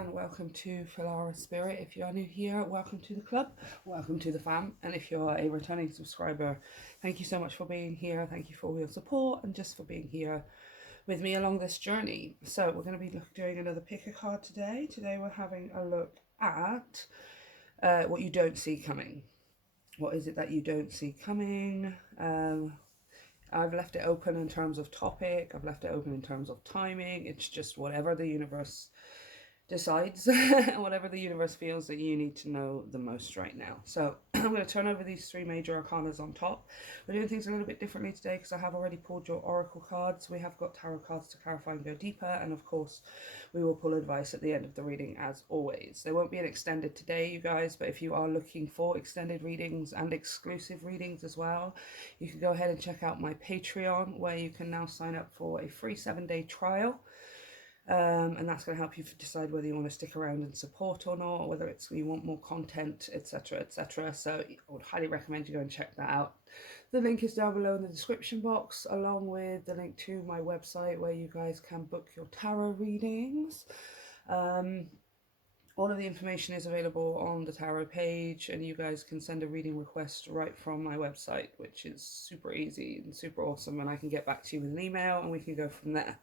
and welcome to Filara Spirit. If you are new here, welcome to the club, welcome to the fam, and if you're a returning subscriber, thank you so much for being here. Thank you for all your support and just for being here with me along this journey. So we're going to be doing another pick a card today. Today we're having a look at what you don't see coming. What is it that you don't see coming? I've left it open in terms of topic. I've left it open in terms of timing. It's just whatever the universe decides, whatever the universe feels that you need to know the most right now. So I'm going to turn over these three major arcanas on top. We're doing things a little bit differently today because I have already pulled your oracle cards. We have got tarot cards to clarify and go deeper, and of course we will pull advice at the end of the reading as always. There won't be an extended today, you guys, but if you are looking for extended readings and exclusive readings as well, you can go ahead and check out my Patreon, where you can now sign up for a free 7-day trial. And that's going to help you decide whether you want to stick around and support or not, or whether it's you want more content, etc, etc. So I would highly recommend you go and check that out. The link is down below in the description box, along with the link to my website where you guys can book your tarot readings. All of the information is available on the tarot page, and you guys can send a reading request right from my website, which is super easy and super awesome, and I can get back to you with an email and we can go from there.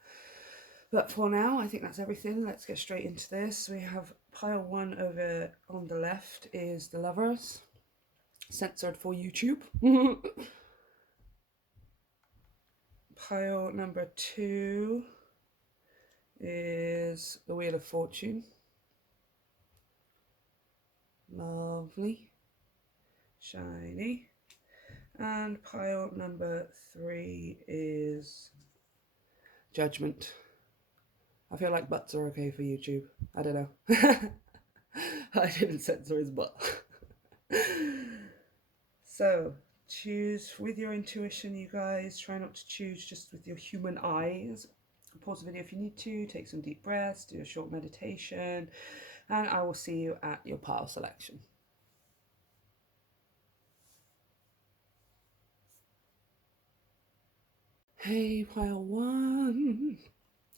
But for now, I think that's everything. Let's get straight into this. We have pile one over on the left is the Lovers, censored for YouTube. Pile number 2 is the Wheel of Fortune. Lovely. Shiny. And pile number 3 is Judgment. I feel like butts are okay for YouTube. I don't know. I didn't censor his butt. So, choose with your intuition, you guys. Try not to choose just with your human eyes. Pause the video if you need to. Take some deep breaths. Do a short meditation. And I will see you at your pile selection. Hey, pile 1.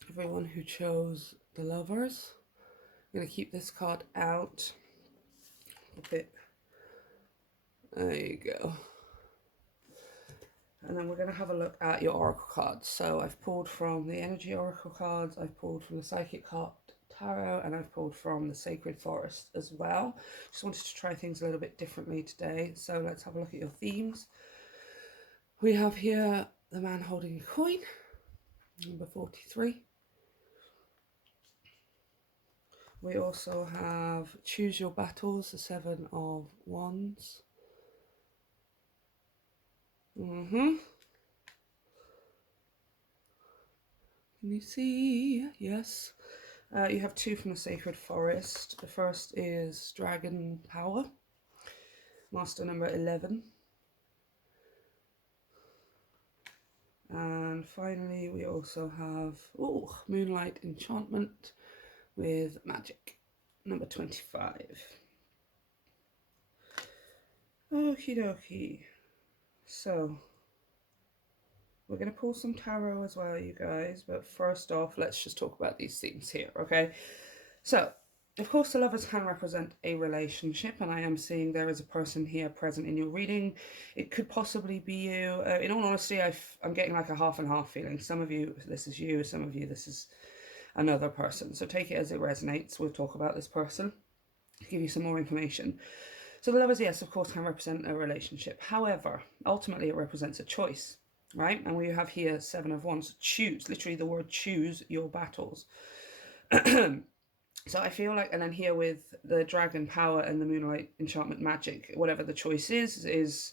Everyone who chose the Lovers. I'm going to keep this card out a bit. There you go. And then we're going to have a look at your oracle cards. So I've pulled from the energy oracle cards, I've pulled from the psychic card tarot, and I've pulled from the sacred forest as well. Just wanted to try things a little bit differently today. So let's have a look at your themes. We have here the man holding a coin, number 43. We also have Choose Your Battles, the 7 of Wands. Can you see? Yes. You have 2 from the Sacred Forest. The first is Dragon Power, Master number 11. And finally, we also have Moonlight Enchantment with Magic, number 25. Okie dokie. So, we're going to pull some tarot as well, you guys. But first off, let's just talk about these themes here, okay? So, of course, the Lovers can represent a relationship, and I am seeing there is a person here present in your reading. It could possibly be you. In all honesty, I'm getting like a half and half feeling. Some of you, this is you. Some of you, this is another person. So take it as it resonates. We'll talk about this person, give you some more information. So the Lovers, yes, of course, can represent a relationship. However, ultimately it represents a choice, right? And we have here 7 of Wands. Choose, literally the word choose your battles. So I feel like, and then here with the Dragon Power and the Moonlight Enchantment Magic, whatever the choice is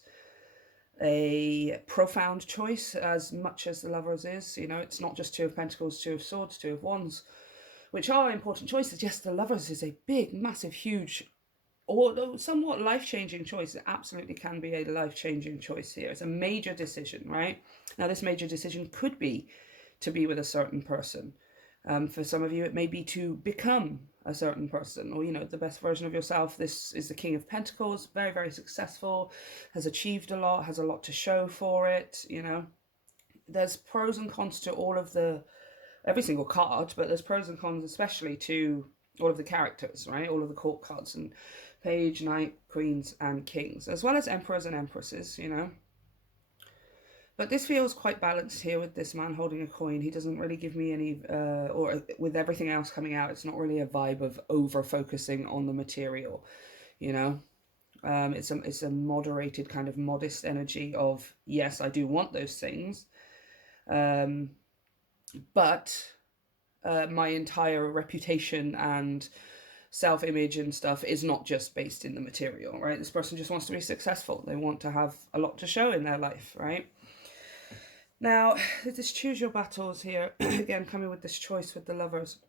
a profound choice as much as the Lovers is. You know, it's not just 2 of Pentacles, 2 of Swords, 2 of Wands, which are important choices. Yes, the Lovers is a big, massive, huge, although somewhat life-changing choice. It absolutely can be a life-changing choice here. It's a major decision, right? Now, this major decision could be to be with a certain person. For some of you, it may be to become a certain person, or, you know, the best version of yourself. This is the King of Pentacles, very, very successful, has achieved a lot, has a lot to show for it, you know. There's pros and cons to all of every single card, but there's pros and cons especially to all of the characters, right? All of the court cards, and page, knight, queens, and kings, as well as emperors and empresses, you know. But this feels quite balanced here with this man holding a coin. He doesn't really give me any, or with everything else coming out, it's not really a vibe of over-focusing on the material, you know. It's a moderated kind of modest energy of, yes, I do want those things, but my entire reputation and self-image and stuff is not just based in the material, right? This person just wants to be successful. They want to have a lot to show in their life, right? Now, this choose your battles here, again, coming with this choice with the lovers.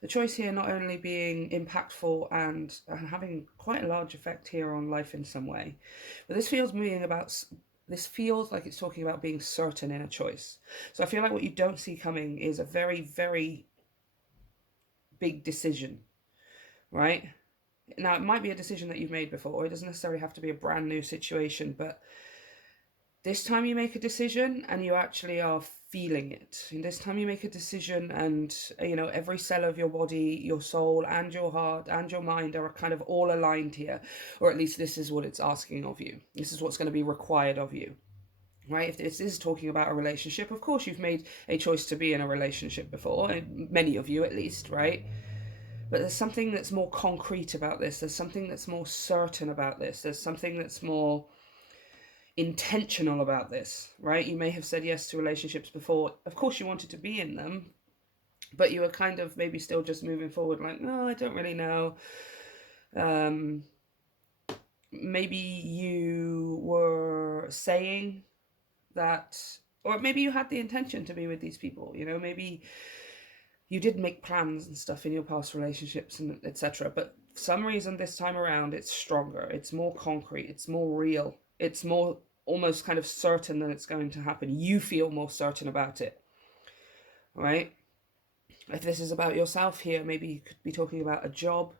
The choice here not only being impactful and having quite a large effect here on life in some way, but this feels like it's talking about being certain in a choice. So I feel like what you don't see coming is a very, very big decision, right? Now, it might be a decision that you've made before. It doesn't necessarily have to be a brand new situation, but this time you make a decision and you actually are feeling it. And this time you make a decision and, you know, every cell of your body, your soul and your heart and your mind are kind of all aligned here. Or at least this is what it's asking of you. This is what's going to be required of you, right? If this is talking about a relationship, of course you've made a choice to be in a relationship before, many of you at least, right? But there's something that's more concrete about this. There's something that's more certain about this. There's something that's more intentional about this, right? You may have said yes to relationships before. Of course you wanted to be in them, but you were kind of maybe still just moving forward like, no, I don't really know. Maybe you were saying that, or maybe you had the intention to be with these people, you know, maybe you did make plans and stuff in your past relationships and etc. But for some reason this time around it's stronger, it's more concrete, it's more real, it's more almost kind of certain that it's going to happen. You feel more certain about it, right? If this is about yourself here, maybe you could be talking about a job,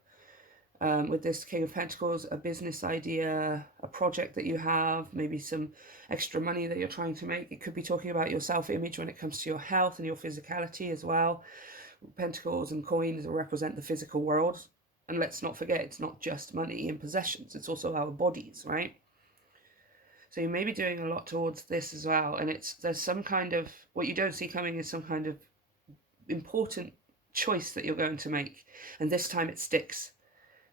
with this King of Pentacles, a business idea, a project that you have, maybe some extra money that you're trying to make. It could be talking about your self-image when it comes to your health and your physicality as well. Pentacles and coins represent the physical world. And let's not forget, it's not just money and possessions. It's also our bodies, right? So you may be doing a lot towards this as well. And there's some kind of, what you don't see coming is some kind of important choice that you're going to make. And this time it sticks.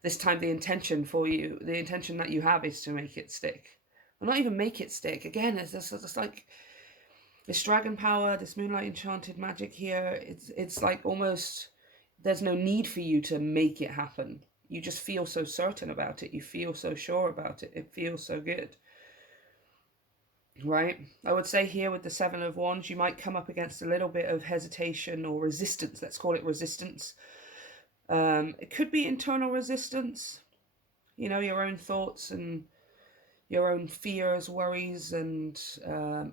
This time the intention for you, the intention that you have is to make it stick. Well, not even make it stick. Again, it's like this dragon power, this moonlight enchanted magic here. It's like almost there's no need for you to make it happen. You just feel so certain about it. You feel so sure about it. It feels so good. Right? I would say here with the Seven of Wands, you might come up against a little bit of hesitation or resistance. Let's call it resistance. It could be internal resistance, you know, your own thoughts and your own fears, worries, and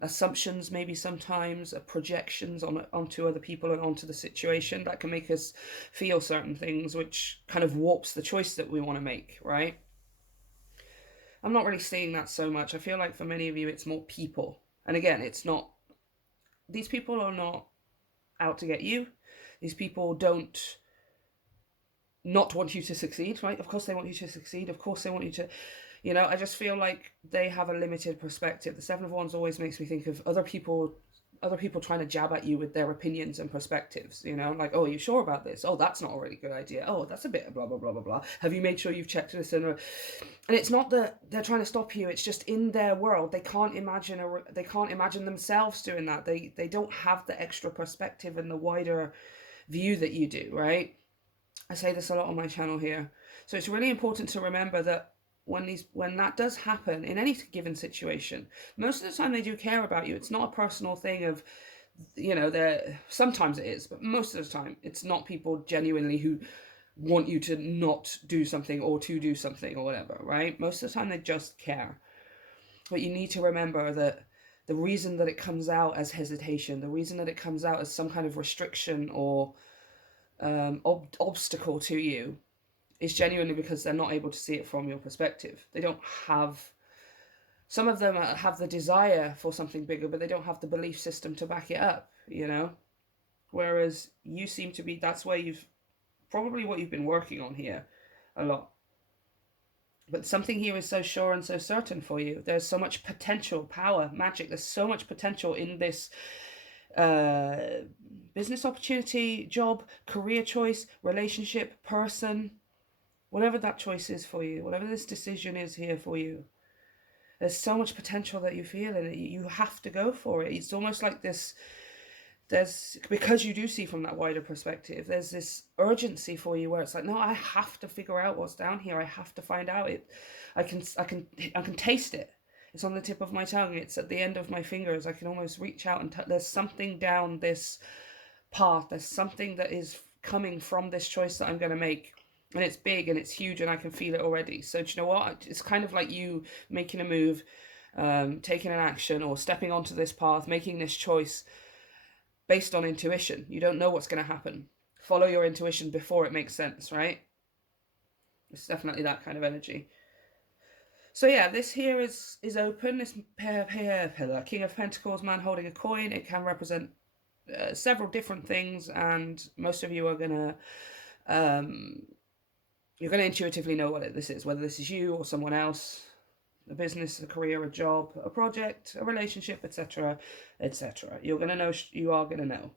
assumptions, maybe sometimes projections onto other people and onto the situation that can make us feel certain things, which kind of warps the choice that we want to make, right? I'm not really seeing that so much. I feel like for many of you, it's more people. And again, it's not, these people are not out to get you. These people don't not want you to succeed, right? Of course they want you to succeed. Of course they want you to, you know, I just feel like they have a limited perspective. The Seven of Wands always makes me think of other people trying to jab at you with their opinions and perspectives, you know, like, oh, are you sure about this? Oh, that's not a really good idea. Oh, that's a bit of blah, blah, blah, blah, blah. Have you made sure you've checked this? And it's not that they're trying to stop you. It's just in their world, they can't imagine themselves doing that. They don't have the extra perspective and the wider view that you do, right? I say this a lot on my channel here. So it's really important to remember that when that does happen in any given situation, most of the time they do care about you. It's not a personal thing of, you know, sometimes it is, but most of the time it's not people genuinely who want you to not do something or to do something or whatever, right? Most of the time they just care. But you need to remember that the reason that it comes out as hesitation, the reason that it comes out as some kind of restriction or obstacle to you is genuinely because they're not able to see it from your perspective. They don't have, some of them have the desire for something bigger, but they don't have the belief system to back it up, you know? Whereas you seem to be, that's where you've probably what you've been working on here a lot. But something here is so sure and so certain for you. There's so much potential, power, magic. There's so much potential in this business opportunity, job, career choice, relationship, person, whatever that choice is for you, whatever this decision is here for you. There's so much potential that you feel in it. You have to go for it. It's almost like this, because you do see from that wider perspective, there's this urgency for you where it's like, no, I have to figure out what's down here. I have to find out it. I can taste it. It's on the tip of my tongue. It's at the end of my fingers. I can almost reach out and there's something down this path. There's something that is coming from this choice that I'm going to make. And it's big and it's huge and I can feel it already. So do you know what? It's kind of like you making a move, taking an action or stepping onto this path, making this choice based on intuition. You don't know what's going to happen. Follow your intuition before it makes sense, right? It's definitely that kind of energy. So yeah, this here is open. This pillar, King of Pentacles, man holding a coin. It can represent several different things, and most of you are gonna you're gonna intuitively know what this is, whether this is you or someone else, a business, a career, a job, a project, a relationship, etc., etc. You're gonna know. You are gonna know.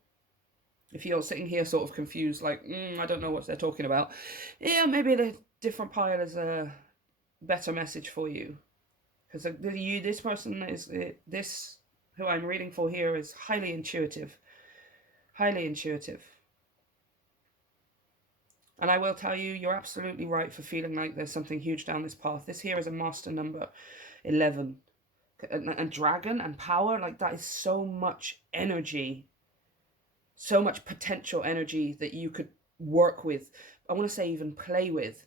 If you're sitting here sort of confused, like I don't know what they're talking about, yeah, maybe the different pile is a better message for you, because this person is this who I'm reading for here is highly intuitive. And I will tell you, you're absolutely right for feeling like there's something huge down this path. This here is a master number 11. And dragon and power, like that is so much energy. So much potential energy that you could work with. I want to say even play with,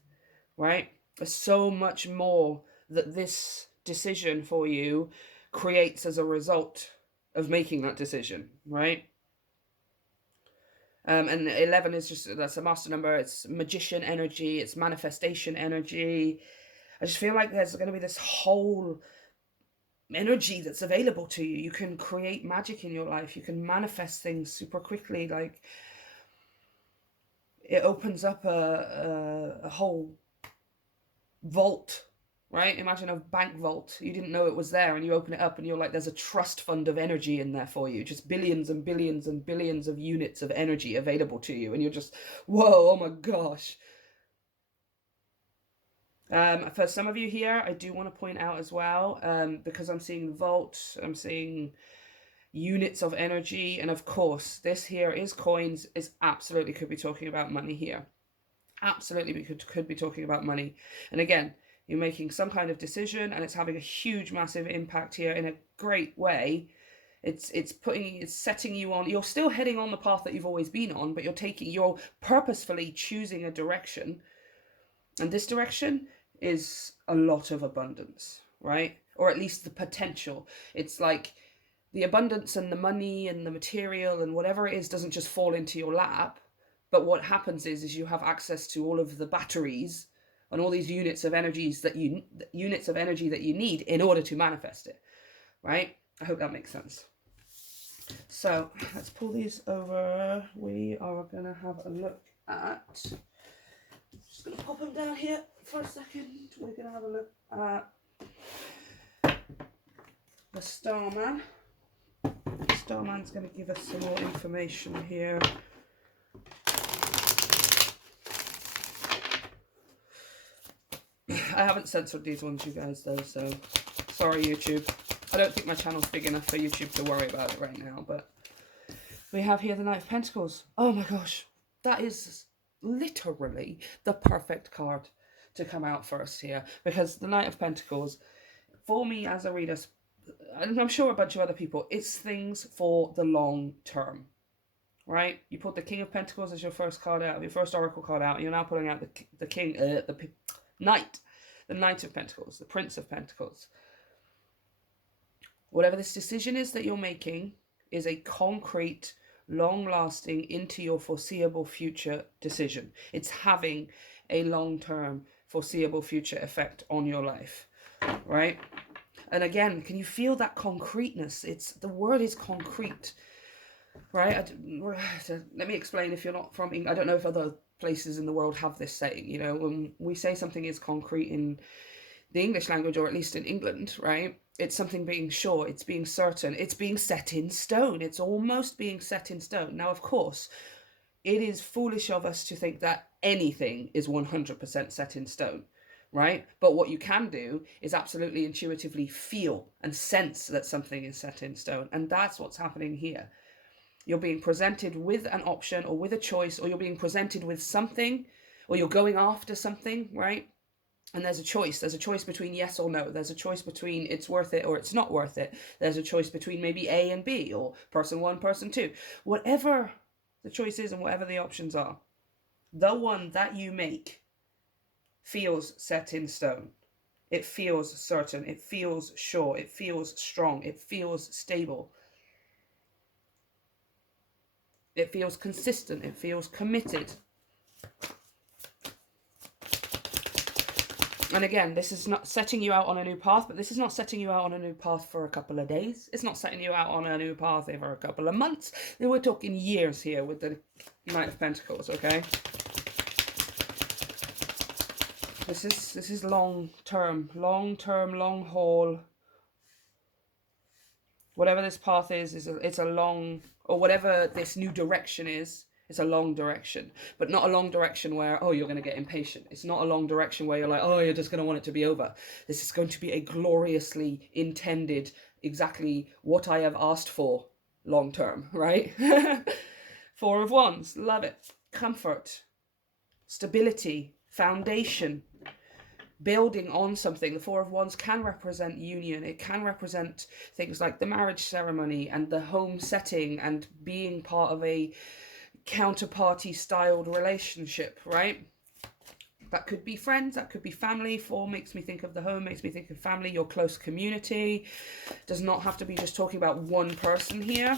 right? There's so much more that this decision for you creates as a result of making that decision, right? And 11 is just, that's a master number. It's magician energy. It's manifestation energy. I just feel like there's going to be this whole energy that's available to you. You can create magic in your life. You can manifest things super quickly. Like, it opens up a whole vault, right? Imagine a bank vault. You didn't know it was there, and you open it up and you're like, there's a trust fund of energy in there for you. Just billions and billions and billions of units of energy available to you. And you're just, whoa, oh my gosh. For some of you here, I do want to point out as well, because I'm seeing vault, I'm seeing units of energy, and of course, this here is coins, is absolutely could be talking about money here. Absolutely, we could be talking about money. And again, you're making some kind of decision, and it's having a huge, massive impact here in a great way. It's setting you on. You're still heading on the path that you've always been on, but you're purposefully choosing a direction, and this direction is a lot of abundance, right? Or at least the potential. It's like the abundance and the money and the material and whatever it is doesn't just fall into your lap. But what happens is you have access to all of the batteries and all these units of energy that you need in order to manifest it, right? I hope that makes sense. So let's pull these over. We are going to have a look at, I'm just going to pop them down here for a second. We're going to have a look at the Starman. The Starman's going to give us some more information here. I haven't censored these ones, you guys, though, so sorry, YouTube. I don't think my channel's big enough for YouTube to worry about it right now, but we have here the Knight of Pentacles. Oh my gosh, that is literally the perfect card to come out first here, because the Knight of Pentacles, for me as a reader, and I'm sure a bunch of other people, it's things for the long term, right? You put the King of Pentacles as your first card out, your first Oracle card out, and you're now putting out the Knight, the Knight of Pentacles, the Prince of Pentacles. Whatever this decision is that you're making is a concrete, long-lasting, into your foreseeable future decision. It's having a long-term, foreseeable future effect on your life, right? And again, can you feel that concreteness? The word is concrete, right? Let me explain if you're not from England. I don't know if other places in the world have this saying, you know, when we say something is concrete in the English language, or at least in England, right? It's something being sure, it's being certain, it's being set in stone. It's almost being set in stone. Now, of course, it is foolish of us to think that anything is 100% set in stone, right? But what you can do is absolutely intuitively feel and sense that something is set in stone. And that's what's happening here. You're being presented with an option or with a choice, or you're being presented with something, or you're going after something, right? And there's a choice. There's a choice between yes or no. There's a choice between it's worth it or it's not worth it. There's a choice between maybe A and B, or person one, person two. Whatever the choice is and whatever the options are, the one that you make feels set in stone. It feels certain. It feels sure. It feels strong. It feels stable. It feels consistent. It feels committed. And again, this is not setting you out on a new path, but this is not setting you out on a new path for a couple of days. It's not setting you out on a new path for a couple of months. We're talking years here with the Knight of Pentacles, okay? This is long term, long haul. Whatever this path is it's a long, or whatever this new direction is, it's a long direction, but not a long direction where, oh, you're going to get impatient. It's not a long direction where you're like, oh, you're just going to want it to be over. This is going to be a gloriously intended, exactly what I have asked for long term, right? Four of Wands, love it. Comfort, stability, foundation, building on something. The Four of Wands can represent union. It can represent things like the marriage ceremony and the home setting and being part of a counterparty styled relationship, right? That could be friends, that could be family. Four makes me think of the home, makes me think of family, your close community. Does not have to be just talking about one person here.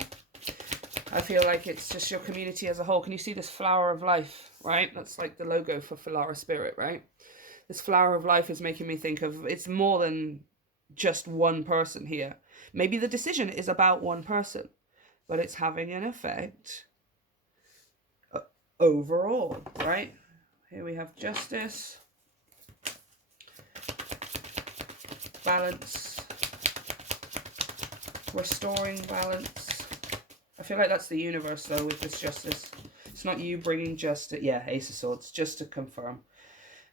I feel like it's just your community as a whole. Can you see this flower of life, right? That's like the logo for Filara Spirit, right? This flower of life is making me think of, it's more than just one person here. Maybe the decision is about one person, but it's having an effect overall, right? Here we have justice, balance, restoring balance. I feel like that's the universe though with this justice. It's not you bringing justice. Yeah, Ace of Swords, just to confirm.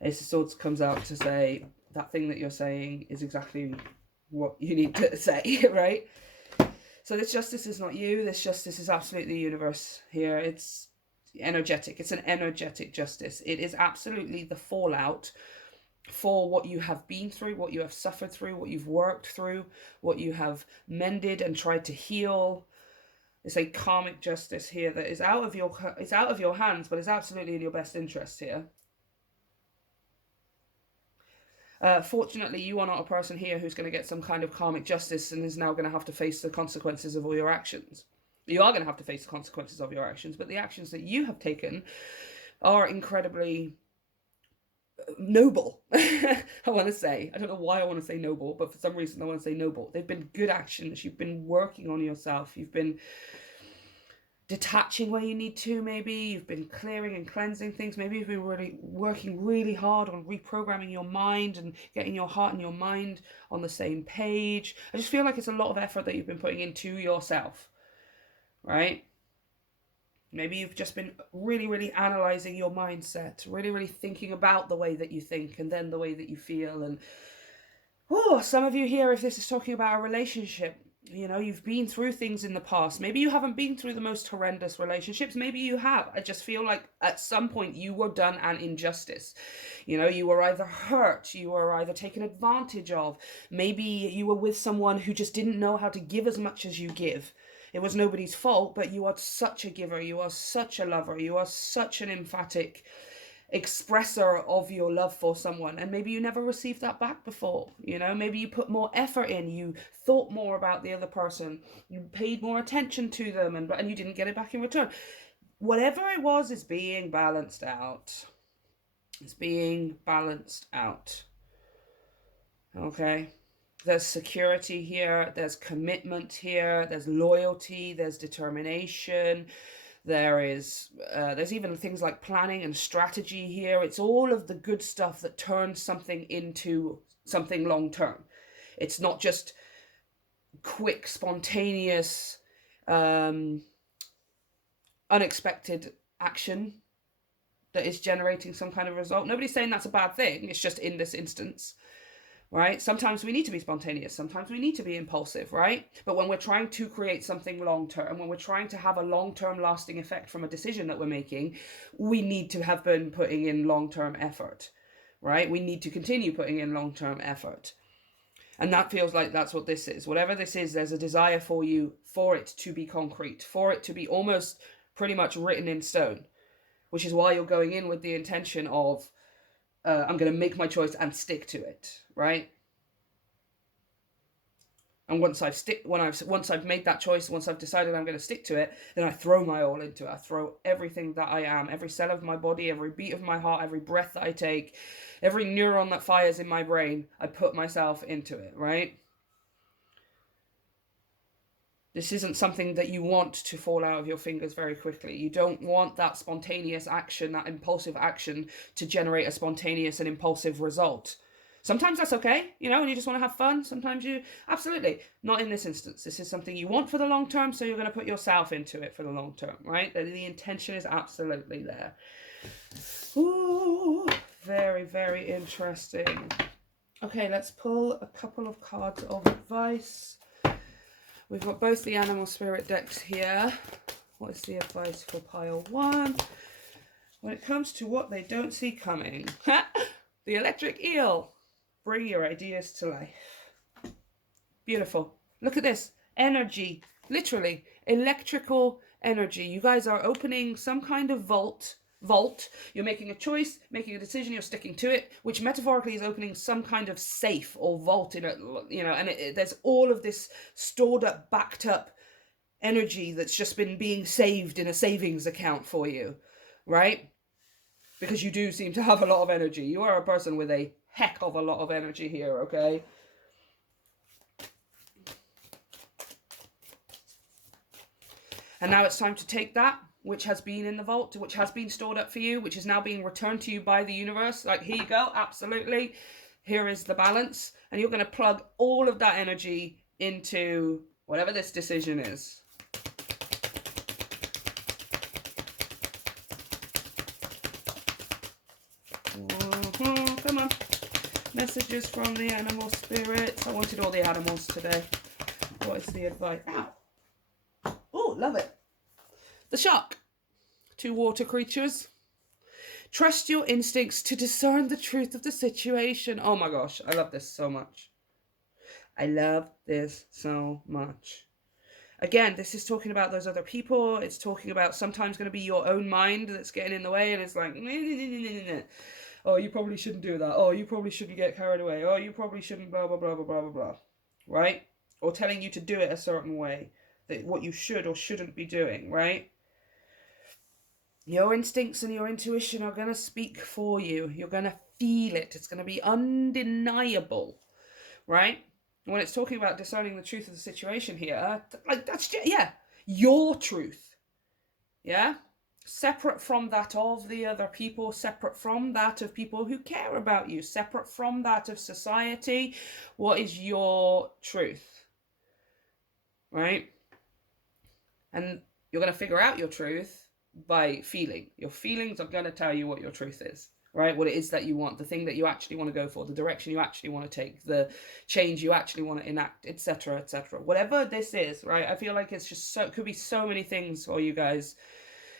Ace of Swords comes out to say that thing that you're saying is exactly what you need to say, right? So this justice is not you. This justice is absolutely the universe here. It's energetic. It's an energetic justice. It is absolutely the fallout for what you have been through, what you have suffered through, what you've worked through, what you have mended and tried to heal. It's a karmic justice here that is out of your hands, but it's absolutely in your best interest here. Fortunately, you are not a person here who's going to get some kind of karmic justice and is now going to have to face the consequences of all your actions. You are going to have to face the consequences of your actions, but the actions that you have taken are incredibly noble. I want to say. I don't know why I want to say noble, but for some reason I want to say noble. They've been good actions. You've been working on yourself. You've been detaching where you need to, maybe. You've been clearing and cleansing things. Maybe you've been really working really hard on reprogramming your mind and getting your heart and your mind on the same page. I just feel like it's a lot of effort that you've been putting into yourself, right? Maybe you've just been really analyzing your mindset, really thinking about the way that you think and then the way that you feel. And some of you here, if this is talking about a relationship, you know, you've been through things in the past. Maybe you haven't been through the most horrendous relationships. Maybe you have. I just feel like at some point you were done an injustice. You know, you were either hurt, you were either taken advantage of. Maybe you were with someone who just didn't know how to give as much as you give. It was nobody's fault, but you are such a giver. You are such a lover. You are such an emphatic expresser of your love for someone, and maybe you never received that back before. You know, maybe you put more effort in, you thought more about the other person, you paid more attention to them, and you didn't get it back in return. Whatever it was is being balanced out. It's being balanced out. Okay, there's security here, there's commitment here, there's loyalty, there's determination, There's even things like planning and strategy here. It's all of the good stuff that turns something into something long term. It's not just quick, spontaneous, unexpected action that is generating some kind of result. Nobody's saying that's a bad thing. It's just in this instance, right? Sometimes we need to be spontaneous. Sometimes we need to be impulsive, right? But when we're trying to create something long-term, when we're trying to have a long-term lasting effect from a decision that we're making, we need to have been putting in long-term effort, right? We need to continue putting in long-term effort. And that feels like that's what this is. Whatever this is, there's a desire for you for it to be concrete, for it to be almost pretty much written in stone, which is why you're going in with the intention of, I'm going to make my choice and stick to it, right? And once I've made that choice, once I've decided I'm going to stick to it, then I throw my all into it. I throw everything that I am, every cell of my body, every beat of my heart, every breath that I take, every neuron that fires in my brain, I put myself into it, right? This isn't something that you want to fall out of your fingers very quickly. You don't want that spontaneous action, that impulsive action to generate a spontaneous and impulsive result. Sometimes that's okay, you know, and you just want to have fun. Sometimes absolutely. Not in this instance. This is something you want for the long term, so you're going to put yourself into it for the long term, right? The intention is absolutely there. Ooh, very, very interesting. Okay, let's pull a couple of cards of advice. We've got both the animal spirit decks here. What is the advice for pile 1? When it comes to what they don't see coming. The electric eel. Bring your ideas to life. Beautiful. Look at this. Energy. Literally. Electrical energy. You guys are opening some kind of vault. You're making a choice, making a decision, you're sticking to it, which metaphorically is opening some kind of safe or vault in it, you know, and there's all of this stored up, backed up energy that's just been being saved in a savings account for you, right? Because you do seem to have a lot of energy. You are a person with a heck of a lot of energy here, okay? And now it's time to take that, which has been in the vault, which has been stored up for you, which is now being returned to you by the universe. Like, here you go, absolutely. Here is the balance. And you're going to plug all of that energy into whatever this decision is. Come on. Messages from the animal spirits. I wanted all the animals today. What is the advice? Ow. Oh, love it. The shark. 2 water creatures. Trust your instincts to discern the truth of the situation. Oh my gosh, I love this so much. I love this so much. Again, this is talking about those other people. It's talking about sometimes going to be your own mind that's getting in the way, and it's like, oh, you probably shouldn't do that. Oh, you probably shouldn't get carried away. Oh, you probably shouldn't blah, blah, blah, blah, blah, blah, blah. Right? Or telling you to do it a certain way. That what you should or shouldn't be doing, right? Your instincts and your intuition are going to speak for you. You're going to feel it. It's going to be undeniable, right? When it's talking about discerning the truth of the situation here, like that's, yeah, your truth, yeah? Separate from that of the other people, separate from that of people who care about you, separate from that of society. What is your truth, right? And you're going to figure out your truth by feeling. Your feelings are going to tell you what your truth is, right? What it is that you want, the thing that you actually want to go for, the direction you actually want to take, the change you actually want to enact, etc., etc. Whatever this is, right? I feel like it's just so, it could be so many things for you guys.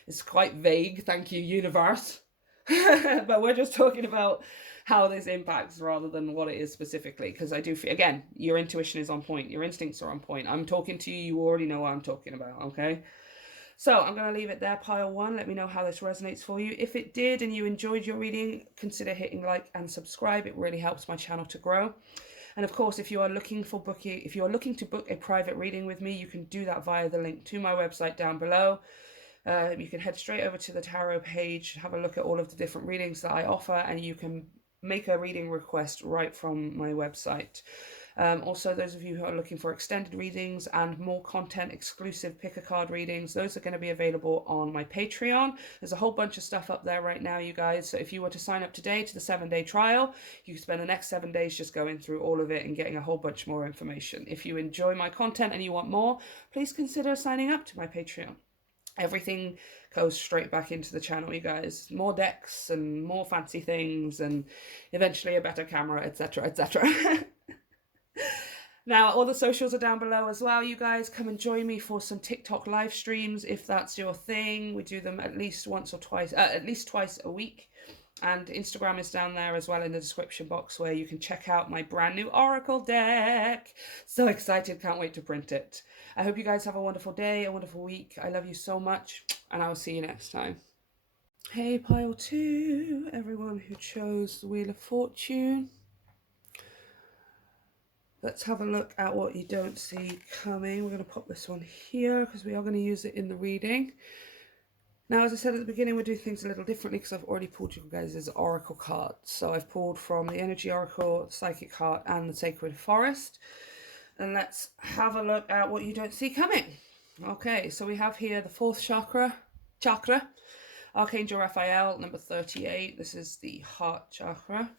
It's quite vague, thank you, universe. But we're just talking about how this impacts rather than what it is specifically, because I do feel, again, your intuition is on point, your instincts are on point. I'm talking to you, you already know what I'm talking about, okay? So I'm going to leave it there, pile 1. Let me know how this resonates for you. If it did and you enjoyed your reading, consider hitting like and subscribe. It really helps my channel to grow. And of course, if you are looking to book a private reading with me, you can do that via the link to my website down below. You can head straight over to the tarot page, have a look at all of the different readings that I offer, and you can make a reading request right from my website. Also, those of you who are looking for extended readings and more content, exclusive pick a card readings, those are going to be available on my Patreon. There's a whole bunch of stuff up there right now, you guys. So if you were to sign up today to the 7-day trial, you can spend the next 7 days just going through all of it and getting a whole bunch more information. If you enjoy my content and you want more, please consider signing up to my Patreon. Everything goes straight back into the channel, you guys. More decks and more fancy things and eventually a better camera, etc, etc. Now, all the socials are down below as well, you guys. Come and join me for some TikTok live streams if that's your thing. We do them at least twice a week. And Instagram is down there as well in the description box where you can check out my brand new Oracle deck. So excited, can't wait to print it. I hope you guys have a wonderful day, a wonderful week. I love you so much, and I will see you next time. Hey, pile 2, everyone who chose the Wheel of Fortune. Let's have a look at what you don't see coming. We're going to pop this one here because we are going to use it in the reading. Now, as I said at the beginning, we're doing things a little differently because I've already pulled you guys' Oracle cards. So I've pulled from the Energy Oracle, Psychic Heart, and the Sacred Forest. And let's have a look at what you don't see coming. Okay, so we have here the 4th chakra, Archangel Raphael, number 38. This is the heart chakra.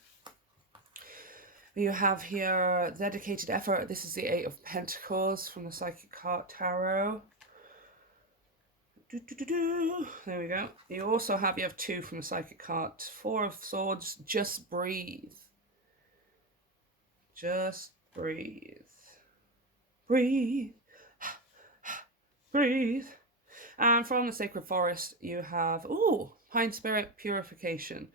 You have here dedicated effort. This is the 8 of Pentacles from the Psychic Heart Tarot. There we go. You also have 2 from the Psychic Heart. 4 of Swords. Just breathe. Just breathe. Breathe. Breathe. And from the Sacred Forest, you have, Pine Spirit Purification,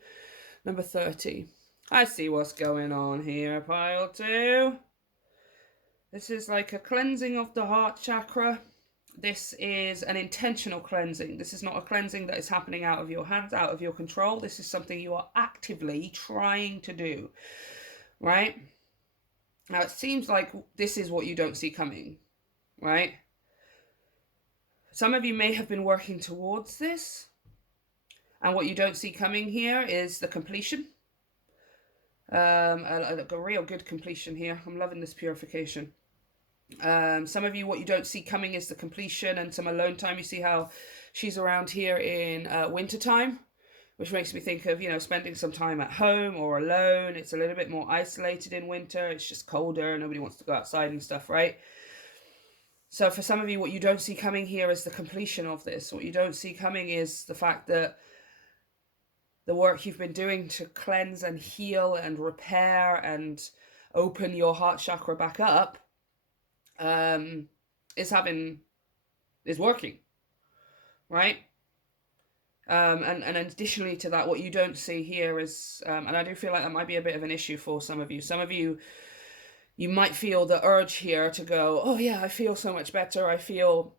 number 30. I see what's going on here, pile 2. This is like a cleansing of the heart chakra. This is an intentional cleansing. This is not a cleansing that is happening out of your hands, out of your control. This is something you are actively trying to do, right? Now, it seems like this is what you don't see coming, right? Some of you may have been working towards this, and what you don't see coming here is the completion. A real good completion here. I'm loving this purification. Some of you, what you don't see coming is the completion and some alone time. You see how she's around here in winter time, which makes me think of, spending some time at home or alone. It's a little bit more isolated in winter. It's just colder. Nobody wants to go outside and stuff, right? So for some of you, what you don't see coming here is the completion of this. What you don't see coming is the fact that the work you've been doing to cleanse and heal and repair and open your heart chakra back up is working, right? And additionally to that, what you don't see here is, and I do feel like that might be a bit of an issue for some of you. Some of you, you might feel the urge here to go, oh yeah, I feel so much better. I feel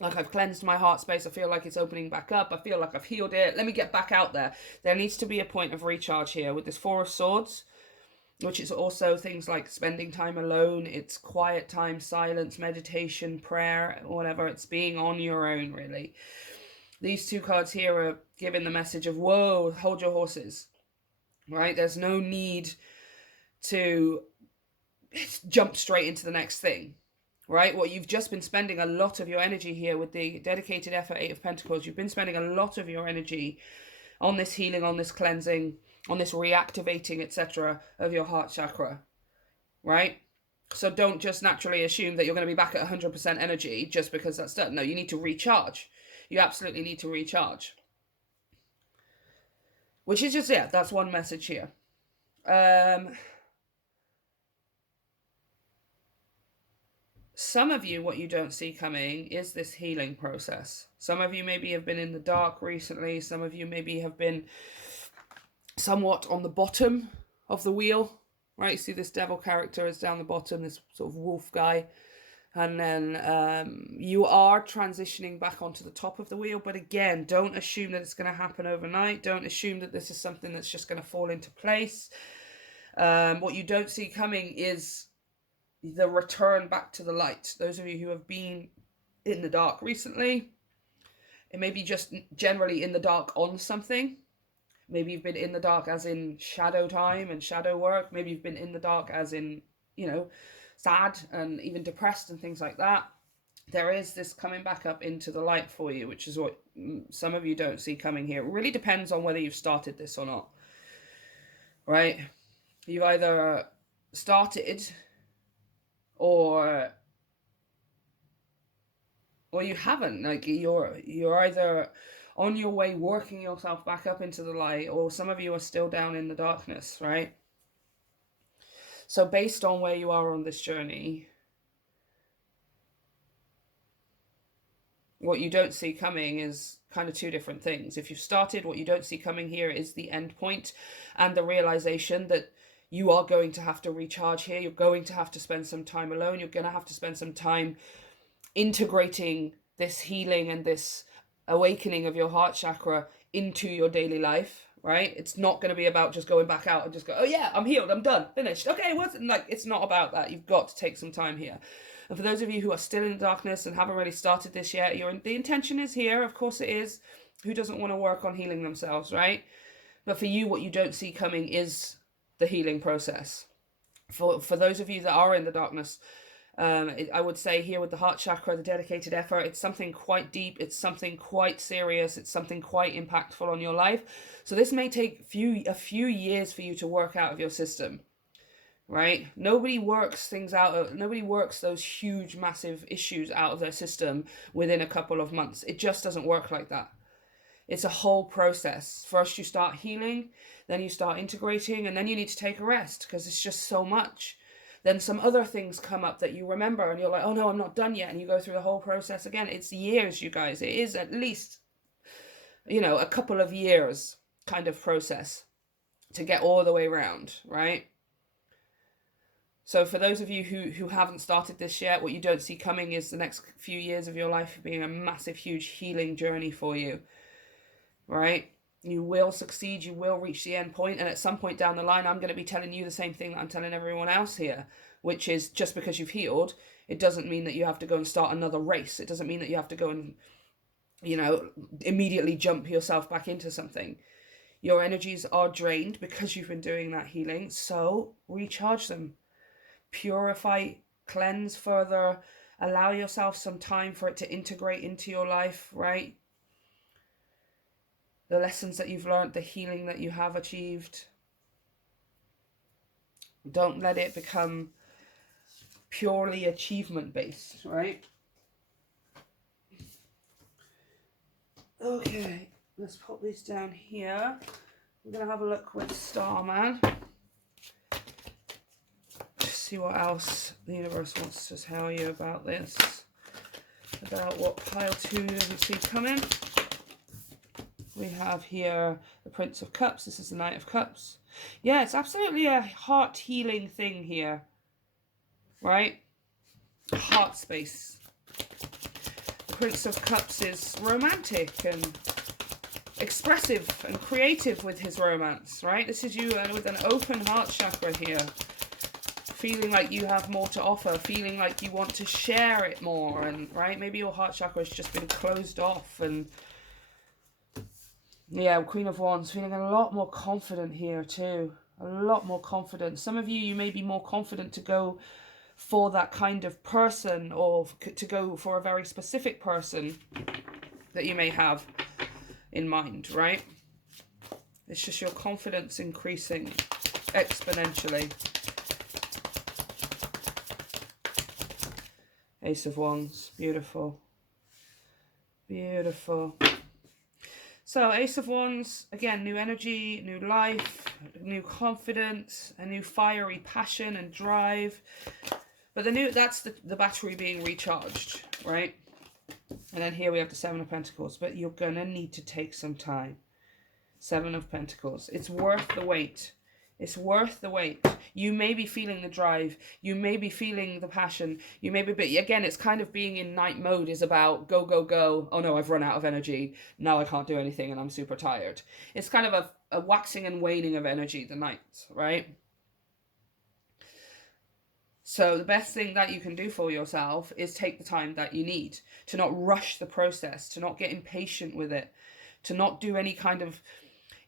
like I've cleansed my heart space. I feel like it's opening back up. I feel like I've healed it. Let me get back out there. There needs to be a point of recharge here with this 4 of Swords, which is also things like spending time alone. It's quiet time, silence, meditation, prayer, whatever. It's being on your own, really. These 2 cards here are giving the message of, whoa, hold your horses, right? There's no need to jump straight into the next thing. Right, what you've just been spending a lot of your energy here with the dedicated effort 8 of Pentacles. You've been spending a lot of your energy on this healing, on this cleansing, on this reactivating, etc. of your heart chakra, right? So don't just naturally assume that you're going to be back at 100% energy just because that's done. No, you need to recharge. You absolutely need to recharge. Which is just, that's one message here. Some of you, what you don't see coming is this healing process. Some of you maybe have been in the dark recently. Some of you maybe have been somewhat on the bottom of the wheel, right? You see this devil character is down the bottom, this sort of wolf guy. And then you are transitioning back onto the top of the wheel. But again, don't assume that it's going to happen overnight. Don't assume that this is something that's just going to fall into place. What you don't see coming is the return back to the light. Those of you who have been in the dark recently, it may be just generally in the dark on something. Maybe you've been in the dark as in shadow time and shadow work. Maybe you've been in the dark as in, sad and even depressed and things like that, there is this coming back up into the light for you, which is what some of you don't see coming here. It really depends on whether you've started this or not, right? You either started or you haven't. Like, you're either on your way working yourself back up into the light, or some of you are still down in the darkness, right? So based on where you are on this journey, what you don't see coming is kind of two different things. If you've started, what you don't see coming here is the end point and the realization that you are going to have to recharge here. You're going to have to spend some time alone. You're going to have to spend some time integrating this healing and this awakening of your heart chakra into your daily life, right? It's not going to be about just going back out and just go, oh yeah, I'm healed, I'm done, finished. Okay, it's not about that. You've got to take some time here. And for those of you who are still in the darkness and haven't really started this yet, the intention is here. Of course it is. Who doesn't want to work on healing themselves, right? But for you, what you don't see coming is the healing process. For those of you that are in the darkness, I would say here with the heart chakra, the dedicated effort, it's something quite deep. It's something quite serious. It's something quite impactful on your life. So this may take a few years for you to work out of your system. Right? Nobody works things out. Nobody works those huge, massive issues out of their system within a couple of months. It just doesn't work like that. It's a whole process. First you start healing, then you start integrating, and then you need to take a rest because it's just so much. Then some other things come up that you remember and you're like, oh no, I'm not done yet. And you go through the whole process again. It's years, you guys. It is at least, a couple of years kind of process to get all the way around, right? So for those of you who haven't started this yet, what you don't see coming is the next few years of your life being a massive, huge healing journey for you, right? You will succeed, you will reach the end point, and at some point down the line, I'm going to be telling you the same thing that I'm telling everyone else here, which is just because you've healed, it doesn't mean that you have to go and start another race. It doesn't mean that you have to go and, immediately jump yourself back into something. Your energies are drained because you've been doing that healing, so recharge them. Purify, cleanse further, allow yourself some time for it to integrate into your life, right? The lessons that you've learned, the healing that you have achieved. Don't let it become purely achievement based, right? Okay, let's pop these down here. We're going to have a look with Starman. See what else the universe wants to tell you about this, about what pile 2 doesn't see coming. We have here the Prince of Cups. This is the Knight of Cups. Yeah, it's absolutely a heart healing thing here, right? Heart space. The Prince of Cups is romantic and expressive and creative with his romance, right? This is you with an open heart chakra here. Feeling like you have more to offer, feeling like you want to share it more, and right, maybe your heart chakra has just been closed off. And yeah, Queen of Wands, feeling a lot more confident here too, a lot more confident. Some of you may be more confident to go for that kind of person, or to go for a very specific person that you may have in mind, right? It's just your confidence increasing exponentially. Ace of Wands, beautiful, beautiful. So Ace of Wands, again, new energy, new life, new confidence, a new fiery passion and drive. But that's the battery being recharged, right? And then here we have the Seven of Pentacles, but you're gonna need to take some time. Seven of Pentacles, it's worth the wait. It's worth the wait. You may be feeling the drive. You may be feeling the passion. You may be, but again, it's kind of being in night mode is about go, go, go. Oh no, I've run out of energy. Now I can't do anything and I'm super tired. It's kind of a waxing and waning of energy, the night, right? So the best thing that you can do for yourself is take the time that you need to not rush the process, to not get impatient with it, to not do any kind of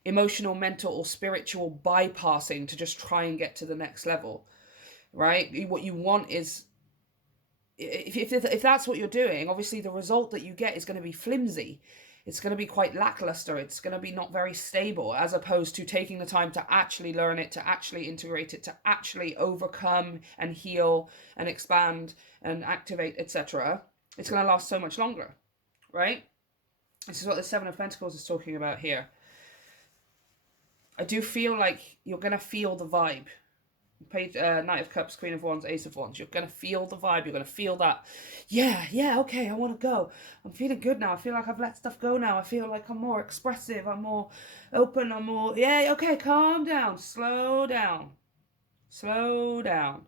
emotional, mental, or spiritual bypassing to just try and get to the next level. right? What you want is, if that's what you're doing, obviously the result that you get is going to be flimsy. It's going to be quite lackluster. It's going to be not very stable, as opposed to taking the time to actually learn it, to actually integrate it, to actually overcome and heal and expand and activate, etc. It's going to last so much longer, right? This is what the Seven of Pentacles is talking about here. I do feel like you're going to feel the vibe. Knight of Cups, Queen of Wands, Ace of Wands. You're going to feel the vibe. You're going to feel that, yeah, okay, I want to go. I'm feeling good now. I feel like I've let stuff go now. I feel like I'm more expressive. I'm more open. I'm more, yeah, okay, calm down. Slow down. Slow down.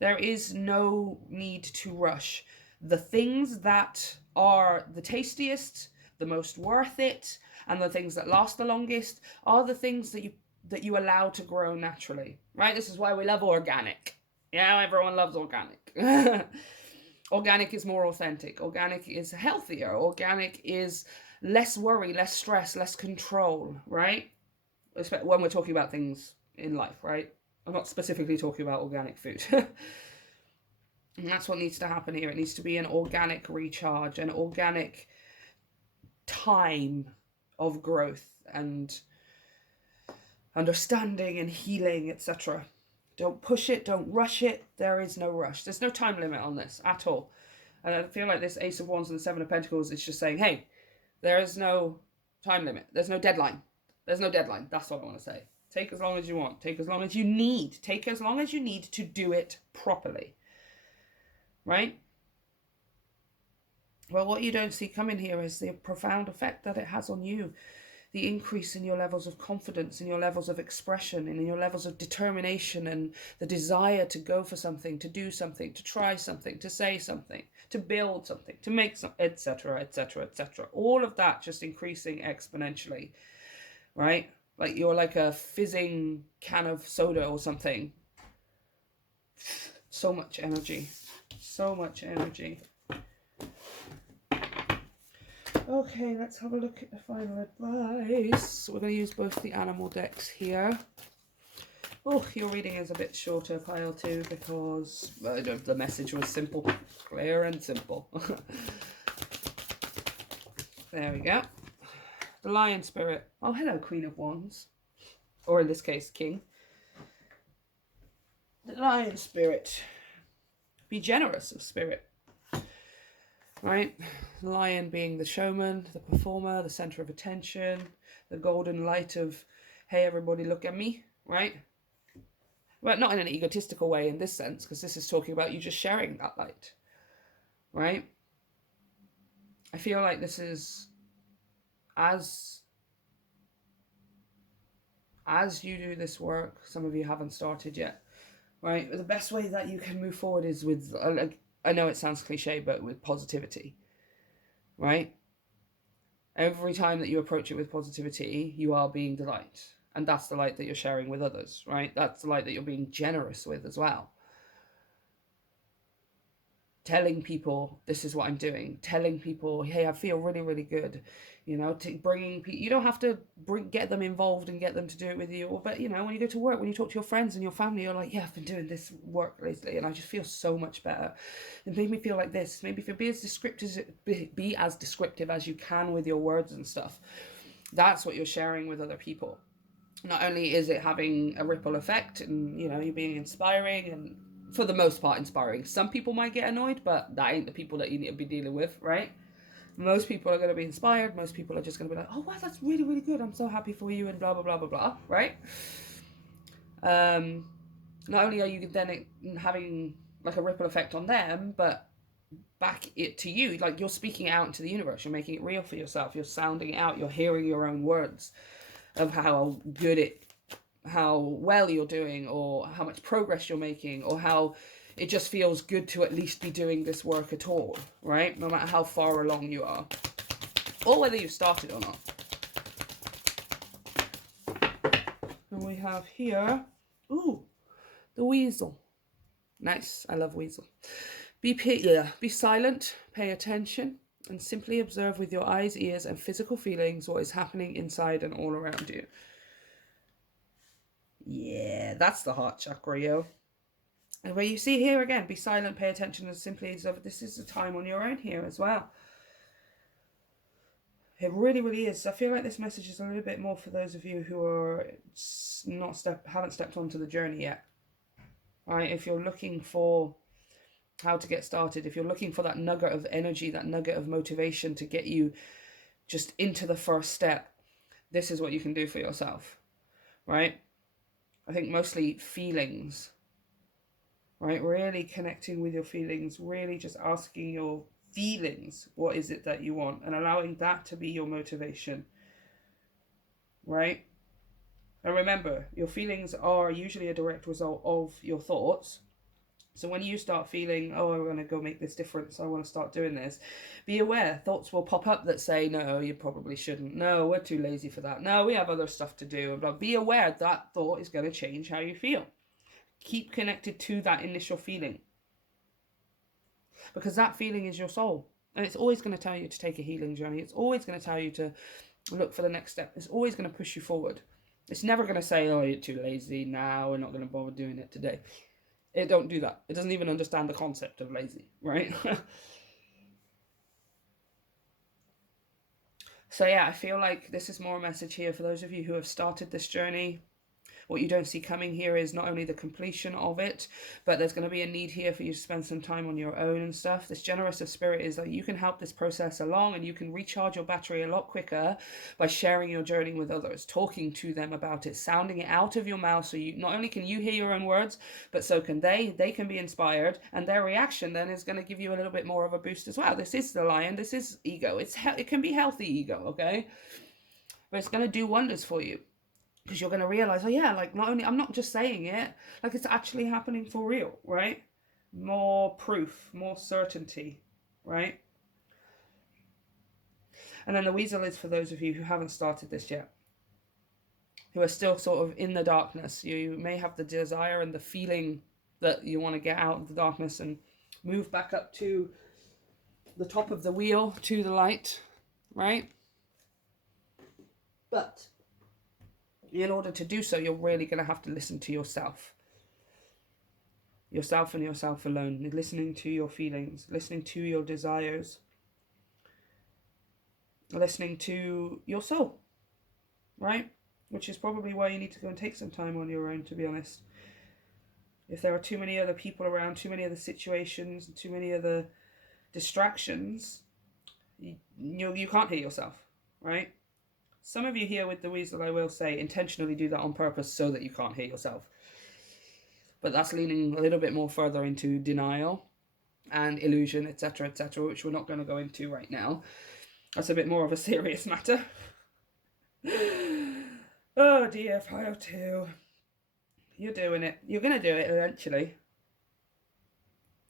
There is no need to rush. The things that are the tastiest, the most worth it, and the things that last the longest are the things that you allow to grow naturally, right? This is why we love organic. Yeah, everyone loves organic. Organic is more authentic. Organic is healthier. Organic is less worry, less stress, less control, right? When we're talking about things in life, right? I'm not specifically talking about organic food. And that's what needs to happen here. It needs to be an organic recharge, an organic time of growth and understanding and healing, etc. Don't push it, don't rush it. There is no rush. There's no time limit on this at all. And I feel like this Ace of Wands and the Seven of Pentacles is just saying, hey, there is no time limit. There's no deadline. There's no deadline. That's what I want to say. Take as long as you want. Take as long as you need. Take as long as you need to do it properly. Right? Well, what you don't see coming here is the profound effect that it has on you. The increase in your levels of confidence, in your levels of expression, and in your levels of determination, and the desire to go for something, to do something, to try something, to say something, to build something, to make something, etc., etc., etc. All of that just increasing exponentially, right? Like you're like a fizzing can of soda or something. So much energy. So much energy. Okay, let's have a look at the final advice. We're going to use both the animal decks here. Oh, your reading is a bit shorter, pile 2, because the message was simple. Clear and simple. There we go. The Lion Spirit. Oh, hello, Queen of Wands. Or in this case, King. The Lion Spirit. Be generous of spirit. Right? Lion being the showman, the performer, the center of attention, the golden light of, hey, everybody look at me, right? Well, not in an egotistical way in this sense, because this is talking about you just sharing that light, right? I feel like this is, as you do this work, some of you haven't started yet, right? The best way that you can move forward is with, I know it sounds cliche, but with positivity, right? Every time that you approach it with positivity, you are being the light. And that's the light that you're sharing with others, right? That's the light that you're being generous with as well. Telling people, this is what I'm doing. Telling people, hey, I feel really, really good. You know, bringing people, you don't have to get them involved and get them to do it with you. But, you know, when you go to work, when you talk to your friends and your family, you're like, yeah, I've been doing this work lately and I just feel so much better. It made me feel like this. Maybe if you be as descriptive as you can with your words and stuff. That's what you're sharing with other people. Not only is it having a ripple effect and, you know, you're being inspiring and for the most part inspiring. Some people might get annoyed, but that ain't the people that you need to be dealing with, right? Most people are going to be inspired. Most people are just going to be like, oh, wow, that's really, really good. I'm so happy for you and blah, blah, blah, blah, blah, right? Not only are you then having like a ripple effect on them, but back it to you. Like you're speaking out into the universe. You're making it real for yourself. You're sounding it out. You're hearing your own words of how well you're doing, or how much progress you're making, or how it just feels good to at least be doing this work at all, right? No matter how far along you are, or whether you've started or not. And we have here, ooh, the weasel. Nice, I love weasel. Be silent, pay attention, and simply observe with your eyes, ears, and physical feelings what is happening inside and all around you. Yeah, that's the heart chakra, yo. And where you see here again, be silent, pay attention, as simply as ever. This is a time on your own here as well. It really, really is. I feel like this message is a little bit more for those of you who are haven't stepped onto the journey yet. Right? If you're looking for how to get started, if you're looking for that nugget of energy, that nugget of motivation to get you just into the first step, this is what you can do for yourself. Right? I think mostly feelings. Right? Really connecting with your feelings, really just asking your feelings, what is it that you want, and allowing that to be your motivation. Right? And remember, your feelings are usually a direct result of your thoughts. So when you start feeling, oh, I want to go make this difference, I want to start doing this, be aware thoughts will pop up that say, no, you probably shouldn't. No, we're too lazy for that. No, we have other stuff to do. But be aware that thought is going to change how you feel. Keep connected to that initial feeling, because that feeling is your soul, and it's always going to tell you to take a healing journey. It's always going to tell you to look for the next step. It's always going to push you forward. It's never going to say, oh, you're too lazy now, we're not going to bother doing it today. It don't do that. It doesn't even understand the concept of lazy, right? So yeah, I feel like this is more a message here for those of you who have started this journey. What you don't see coming here is not only the completion of it, but there's going to be a need here for you to spend some time on your own and stuff. This generous of spirit is that you can help this process along, and you can recharge your battery a lot quicker by sharing your journey with others, talking to them about it, sounding it out of your mouth. So you not only can you hear your own words, but so can they. They can be inspired, and their reaction then is going to give you a little bit more of a boost as well. This is the lion. This is ego. It can be healthy ego, okay? But it's going to do wonders for you. Because you're going to realize, oh yeah, like not only, I'm not just saying it, like it's actually happening for real, right? More proof, more certainty, right? And then the weasel is for those of you who haven't started this yet, who are still sort of in the darkness. You may have the desire and the feeling that you want to get out of the darkness and move back up to the top of the wheel, to the light, right? But in order to do so, you're really going to have to listen to yourself. Yourself and yourself alone. Listening to your feelings. Listening to your desires. Listening to your soul. Right? Which is probably why you need to go and take some time on your own, to be honest. If there are too many other people around, too many other situations, too many other distractions, you can't hear yourself. Right? Some of you here with the weasel, I will say, intentionally do that on purpose so that you can't hear yourself. But that's leaning a little bit more further into denial and illusion, etc., which we're not going to go into right now. That's a bit more of a serious matter. Oh dear, pile 2. You're doing it. You're going to do it eventually.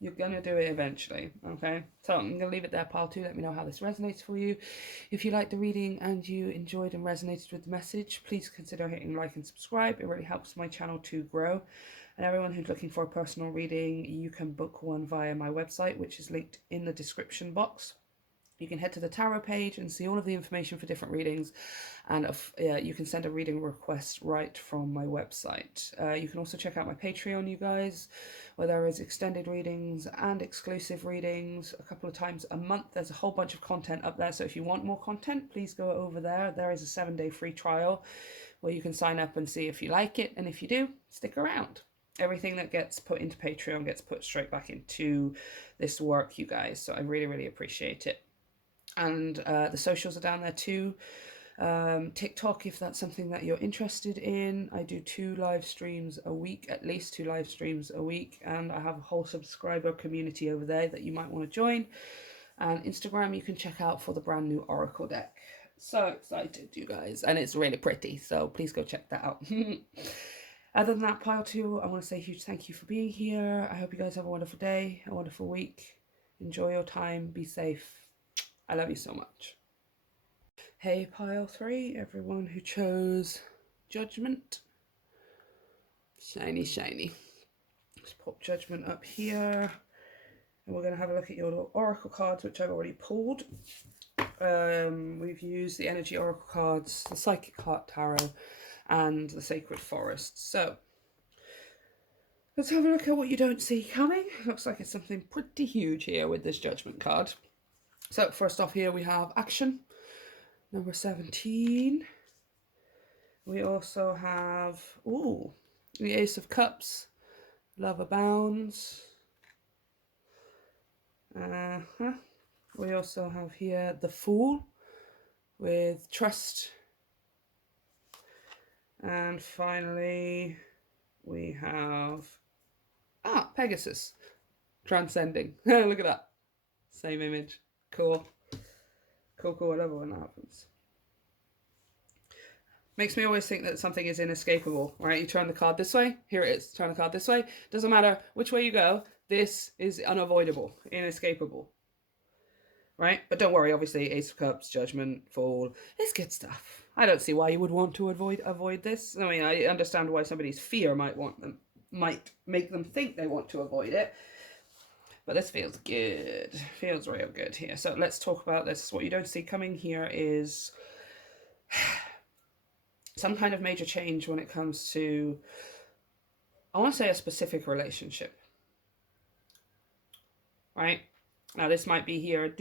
You're going to do it eventually, okay? So I'm going to leave it there, pile 2. Let me know how this resonates for you. If you liked the reading and you enjoyed and resonated with the message, please consider hitting like and subscribe. It really helps my channel to grow. And everyone who's looking for a personal reading, you can book one via my website, which is linked in the description box. You can head to the tarot page and see all of the information for different readings, and you can send a reading request right from my website. You can also check out my Patreon, you guys, where there is extended readings and exclusive readings a couple of times a month. There's a whole bunch of content up there, so if you want more content, please go over there. There is a 7-day free trial where you can sign up and see if you like it, and if you do, stick around. Everything that gets put into Patreon gets put straight back into this work, you guys, so I really, really appreciate it. And the socials are down there too. TikTok, if that's something that you're interested in. I do 2 live streams a week, at least 2 live streams a week. And I have a whole subscriber community over there that you might want to join. And Instagram, you can check out for the brand new Oracle deck. So excited, you guys. And it's really pretty, so please go check that out. Other than that, pile 2, I want to say a huge thank you for being here. I hope you guys have a wonderful day, a wonderful week. Enjoy your time. Be safe. I love you so much. Hey, pile 3, everyone who chose Judgment. Shiny, shiny. Let's pop Judgment up here. And we're going to have a look at your Oracle cards, which I've already pulled. We've used the Energy Oracle cards, the Psychic Heart Tarot, and the Sacred Forest. So, Let's have a look at what you don't see coming. Looks like it's something pretty huge here with this Judgment card. So first off here we have action, number 17. We also have, ooh, the Ace of Cups, love abounds. We also have here the Fool with trust. And finally we have Pegasus, transcending. Look at that, same image. Cool. I love it when that happens. Makes me always think that something is inescapable, right? You turn the card this way, here it is. Turn the card this way, doesn't matter which way you go, this is unavoidable, inescapable, right? But don't worry, obviously, Ace of Cups, Judgment, Fool, it's good stuff. I don't see why you would want to avoid this. I mean, I understand why somebody's fear might make them think they want to avoid it. But this feels good. Feels real good here. So let's talk about this. What you don't see coming here is some kind of major change when it comes to, I want to say, a specific relationship. Right? Now this might be here,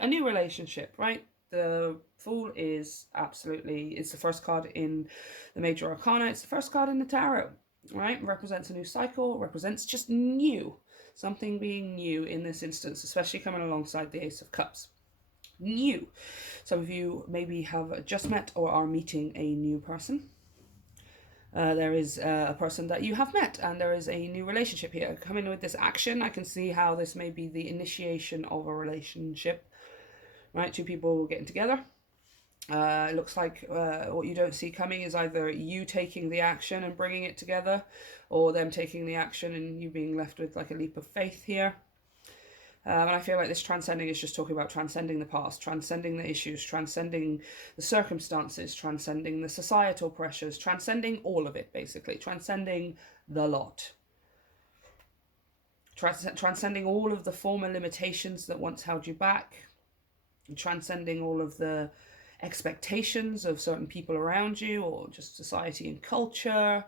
a new relationship, right? The Fool is absolutely, it's the first card in the Major Arcana. It's the first card in the Tarot, right? It represents a new cycle, represents just new. Something being new in this instance, especially coming alongside the Ace of Cups. New. Some of you maybe have just met or are meeting a new person. There is a person that you have met and there is a new relationship here. Coming with this action, I can see how this may be the initiation of a relationship, right? Two people getting together. It looks like what you don't see coming is either you taking the action and bringing it together, or them taking the action and you being left with like a leap of faith here. And I feel like this transcending is just talking about transcending the past, transcending the issues, transcending the circumstances, transcending the societal pressures, transcending all of it, basically, transcending the lot. Transcending all of the former limitations that once held you back, transcending all of the expectations of certain people around you or just society and culture.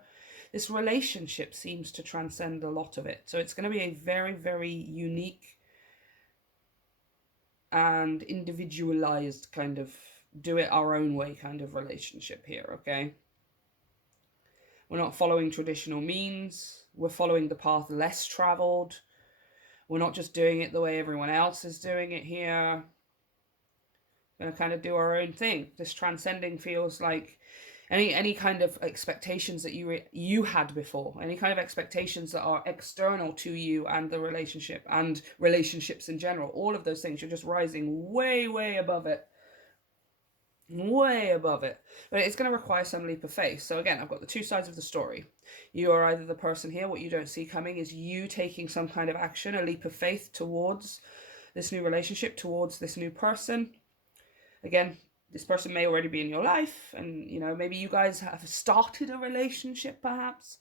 This relationship seems to transcend a lot of it. So it's going to be a very, very unique and individualized kind of do it our own way kind of relationship here, okay? We're not following traditional means. We're following the path less traveled. We're not just doing it the way everyone else is doing it here. Going to kind of do our own thing. This transcending feels like any kind of expectations that you had before, any kind of expectations that are external to you and the relationship and relationships in general, all of those things, you're just rising way, way above it. Way above it. But it's going to require some leap of faith. So again, I've got the two sides of the story. You are either the person here, what you don't see coming is you taking some kind of action, a leap of faith towards this new relationship, towards this new person. Again, this person may already be in your life, and you know, maybe you guys have started a relationship perhaps,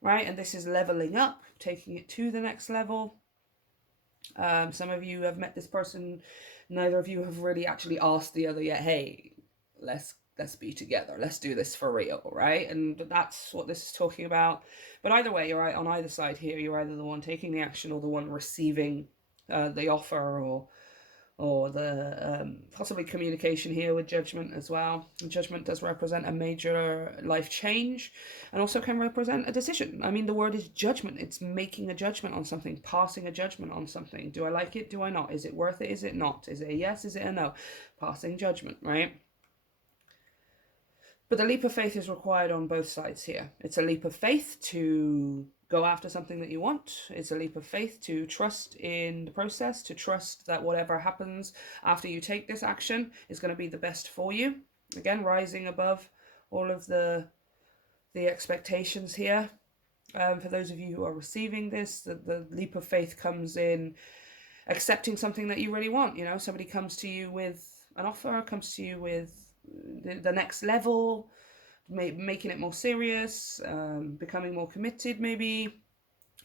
right? And this is leveling up, taking it to the next level. Some of you have met this person, neither of you have really actually asked the other yet, hey, let's be together, let's do this for real, right? And that's what this is talking about. But either way, you're right on either side here. You're either the one taking the action or the one receiving the offer, or the possibly communication here with Judgment as well. Judgment does represent a major life change and also can represent a decision. I mean, the word is judgment. It's making a judgment on something, passing a judgment on something. Do I like it? Do I not? Is it worth it? Is it not? Is it a yes? Is it a no? Passing judgment, right? But the leap of faith is required on both sides here. It's a leap of faith to go after something that you want. It's a leap of faith to trust in the process, to trust that whatever happens after you take this action is going to be the best for you. Again, rising above all of the expectations here. For those of you who are receiving this, the leap of faith comes in accepting something that you really want. You know, somebody comes to you with an offer, comes to you with the next level, making it more serious, becoming more committed maybe.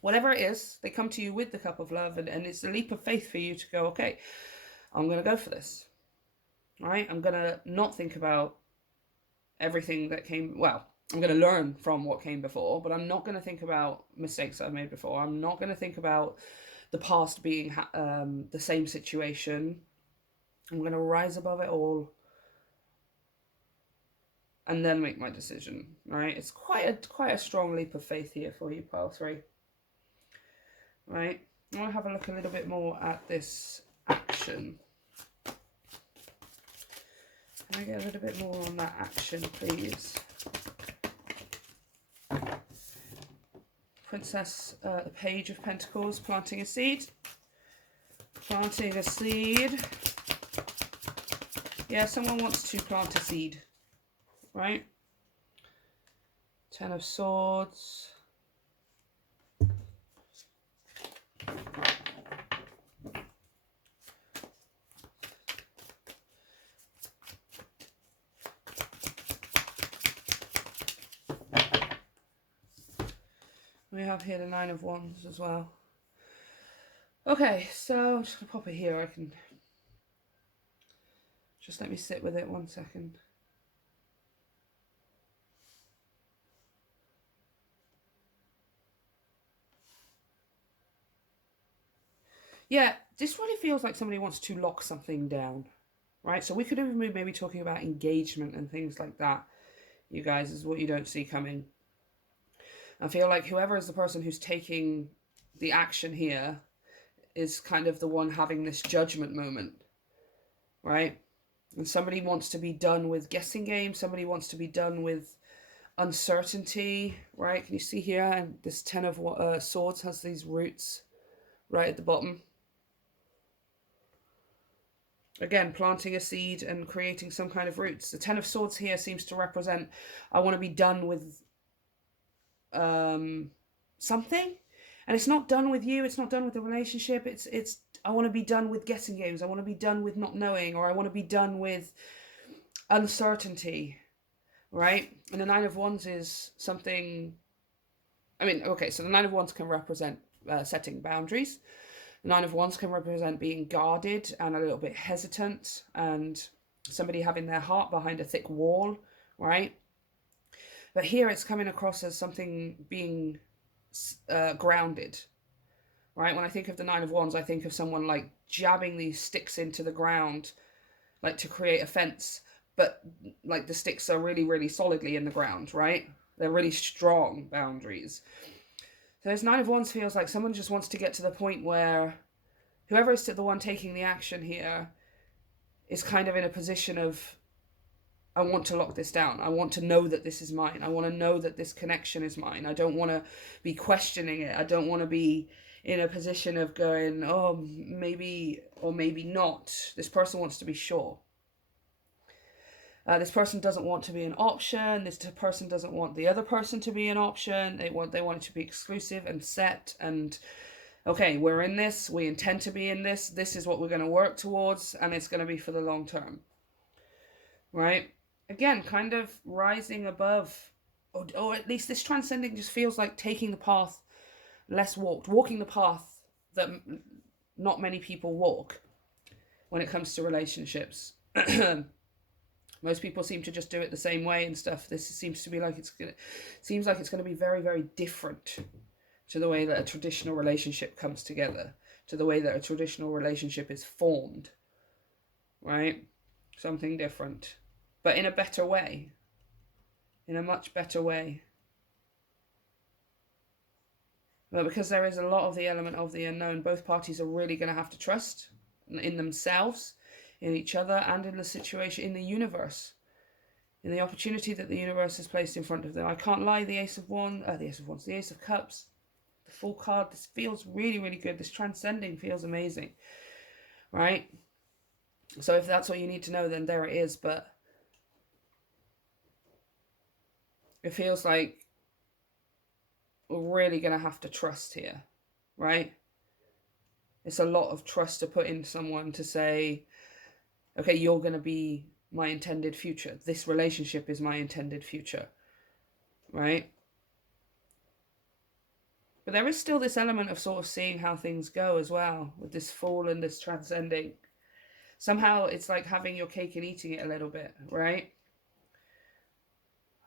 Whatever it is, they come to you with the cup of love, and it's a leap of faith for you to go, okay, I'm going to go for this, right? I'm going to not think about everything that came, well, I'm going to learn from what came before, but I'm not going to think about mistakes I've made before. I'm not going to think about the past being the same situation. I'm going to rise above it all and then make my decision, right? It's quite a strong leap of faith here for you, pile 3. Right? I want to have a look a little bit more at this action. Can I get a little bit more on that action, please? Princess, the Page of Pentacles, planting a seed. Planting a seed. Yeah, someone wants to plant a seed, right? 10 of Swords. We have here the 9 of Wands as well. Okay, so I'm just going to pop it here. I can just let me sit with it 1 second. Yeah, this really feels like somebody wants to lock something down, right? So we could even be maybe talking about engagement and things like that, you guys, is what you don't see coming. I feel like whoever is the person who's taking the action here is kind of the one having this judgment moment, right? And somebody wants to be done with guessing games. Somebody wants to be done with uncertainty, right? Can you see here? And this 10 of Swords has these roots right at the bottom. Again, planting a seed and creating some kind of roots. The 10 of Swords here seems to represent, I want to be done with something. And it's not done with you. It's not done with the relationship. It's I want to be done with guessing games. I want to be done with not knowing, or I want to be done with uncertainty, right? And the 9 of Wands is something, I mean, okay, so the 9 of Wands can represent setting boundaries. The 9 of Wands can represent being guarded and a little bit hesitant, and somebody having their heart behind a thick wall, right? But here it's coming across as something being grounded, right? When I think of the 9 of Wands, I think of someone like jabbing these sticks into the ground, like to create a fence, but like the sticks are really, really solidly in the ground, right? They're really strong boundaries. So this 9 of Wands feels like someone just wants to get to the point where whoever is the one taking the action here is kind of in a position of, I want to lock this down. I want to know that this is mine. I want to know that this connection is mine. I don't want to be questioning it. I don't want to be in a position of going, oh, maybe or maybe not. This person wants to be sure. This person doesn't want to be an option. This person doesn't want the other person to be an option. They want it to be exclusive and set. And okay, we're in this. We intend to be in this. This is what we're going to work towards, and it's going to be for the long term, right? Again, kind of rising above, or at least this transcending just feels like taking the path less walked, walking the path that not many people walk when it comes to relationships. Most people seem to just do it the same way and stuff. This seems to be like seems like it's going to be very, very different to the way that a traditional relationship comes together, to the way that a traditional relationship is formed, right? Something different, but in a better way, in a much better way. But because there is a lot of the element of the unknown, both parties are really going to have to trust in themselves, in each other, and in the situation, in the universe, in the opportunity that the universe has placed in front of them. I can't lie, the Ace of Wands, the Ace of Cups, the Full card, this feels really, really good. This transcending feels amazing, right? So if that's what you need to know, then there it is. But it feels like we're really going to have to trust here, right? It's a lot of trust to put in someone to say, okay, you're going to be my intended future. This relationship is my intended future, right? But there is still this element of sort of seeing how things go as well, with this Fool and this transcending. Somehow it's like having your cake and eating it a little bit, right?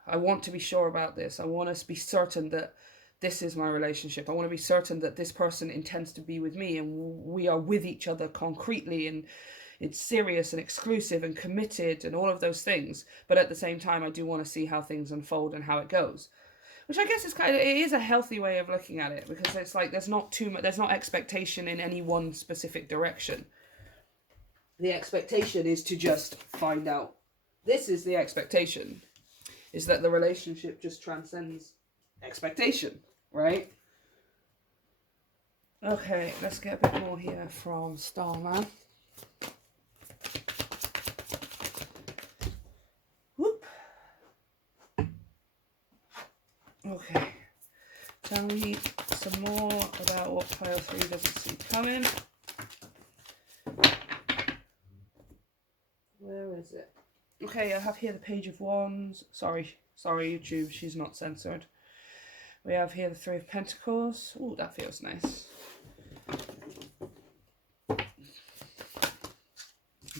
I want to be sure about this. I want to be certain that this is my relationship. I want to be certain that this person intends to be with me and we are with each other concretely and it's serious and exclusive and committed and all of those things. But at the same time, I do want to see how things unfold and how it goes. Which I guess is kind of, it is a healthy way of looking at it, because it's like there's not too much, there's not expectation in any one specific direction. The expectation is to just find out. This is the expectation, is that the relationship just transcends expectation, right? Okay, let's get a bit more here from Starman. Whoop. Okay, tell me some more about what pile 3 doesn't see coming. Where is it? Okay, I have here the Page of Wands. Sorry YouTube, she's not censored. We have here the 3 of Pentacles. Oh, that feels nice.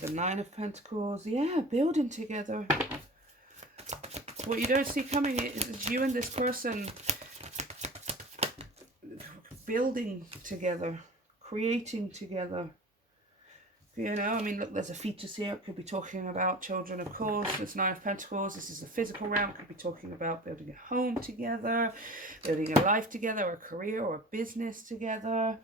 The 9 of Pentacles. Yeah, building together. What you don't see coming is you and this person building together, creating together. You know, I mean, look, there's a fetus here. It could be talking about children, of course. It's 9 of Pentacles. This is the physical realm. It could be talking about building a home together, building a life together, a career or a business together.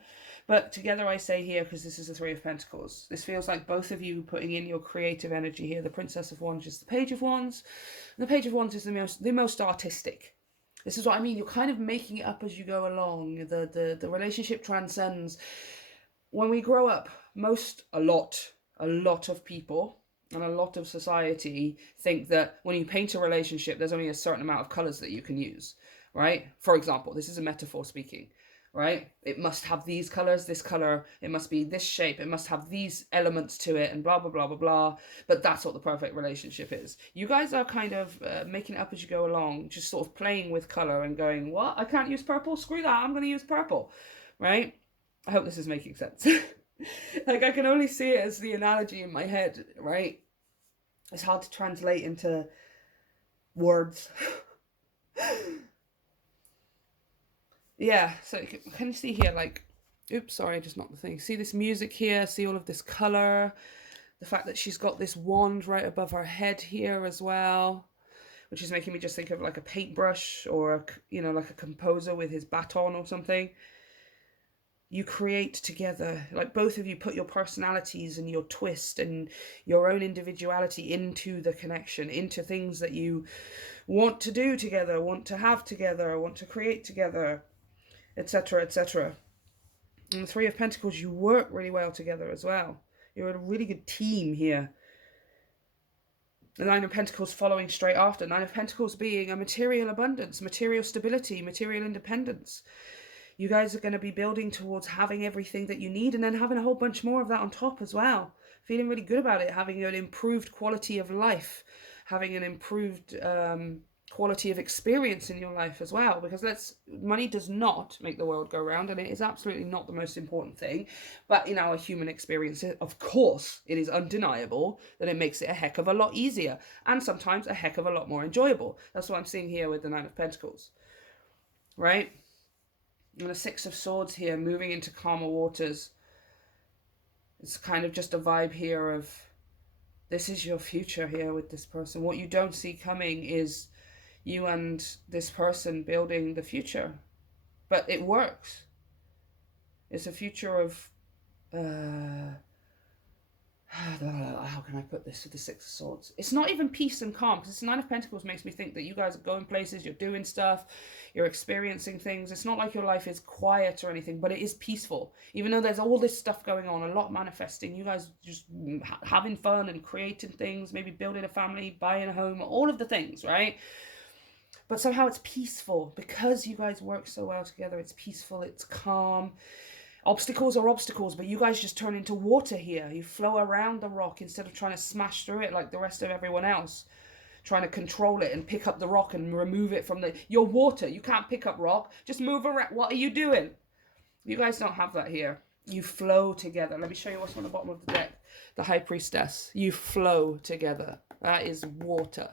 But together I say here because this is the 3 of Pentacles. This feels like both of you putting in your creative energy here. The Princess of Wands is the Page of Wands. And the Page of Wands is the most artistic. This is what I mean. You're kind of making it up as you go along. The relationship transcends. When we grow up, a lot of people and a lot of society think that when you paint a relationship, there's only a certain amount of colors that you can use, right? For example, this is a metaphor speaking, right? It must have these colors, this color, it must be this shape, it must have these elements to it, and blah, blah, blah, blah, blah. But that's what the perfect relationship is. You guys are kind of making it up as you go along, just sort of playing with color and going, what? I can't use purple? Screw that, I'm going to use purple, right? I hope this is making sense. Like, I can only see it as the analogy in my head, right? It's hard to translate into words. Yeah, so can you see here, like, oops, sorry, just not the thing. See this music here, see all of this color, the fact that she's got this wand right above her head here as well, which is making me just think of like a paintbrush or, you know, like a composer with his baton or something. You create together, like both of you put your personalities and your twist and your own individuality into the connection, into things that you want to do together, want to have together, want to create together, etc., etc. And the 3 of Pentacles, you work really well together as well. You're a really good team here. The 9 of Pentacles following straight after. 9 of Pentacles being a material abundance, material stability, material independence. You guys are going to be building towards having everything that you need and then having a whole bunch more of that on top as well. Feeling really good about it, having an improved quality of life, having an improved quality of experience in your life as well. Because money does not make the world go round, and it is absolutely not the most important thing. But in our human experience, of course, it is undeniable that it makes it a heck of a lot easier and sometimes a heck of a lot more enjoyable. That's what I'm seeing here with the 9 of Pentacles, right? And the 6 of Swords here, moving into calmer waters. It's kind of just a vibe here of, this is your future here with this person. What you don't see coming is you and this person building the future. But it works. It's a future of, how can I put this with the 6 of Swords? It's not even peace and calm, because this 9 of Pentacles makes me think that you guys are going places, you're doing stuff, you're experiencing things. It's not like your life is quiet or anything, but it is peaceful. Even though there's all this stuff going on, a lot manifesting, you guys just having fun and creating things, maybe building a family, buying a home, all of the things, right? But somehow it's peaceful because you guys work so well together. It's peaceful, it's calm. Obstacles are obstacles, but you guys just turn into water here. You flow around the rock instead of trying to smash through it like the rest of everyone else. Trying to control it and pick up the rock and remove it from you're water. You can't pick up rock. Just move around. What are you doing? You guys don't have that here. You flow together. Let me show you what's on the bottom of the deck. The High Priestess. You flow together. That is water.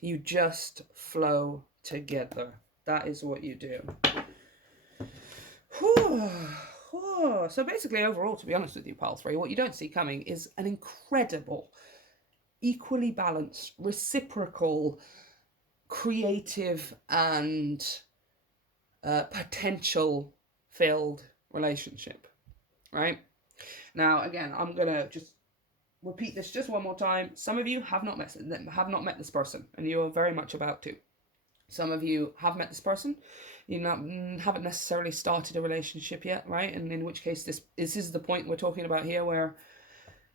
You just flow together. That is what you do. So basically, overall, to be honest with you, pile 3, what you don't see coming is an incredible, equally balanced, reciprocal, creative, and potential filled relationship, right? Now, again, I'm gonna just repeat this just one more time. Some of you have not met this person, and you are very much about to. Some of you have met this person, you haven't necessarily started a relationship yet, right? And in which case, this is the point we're talking about here, where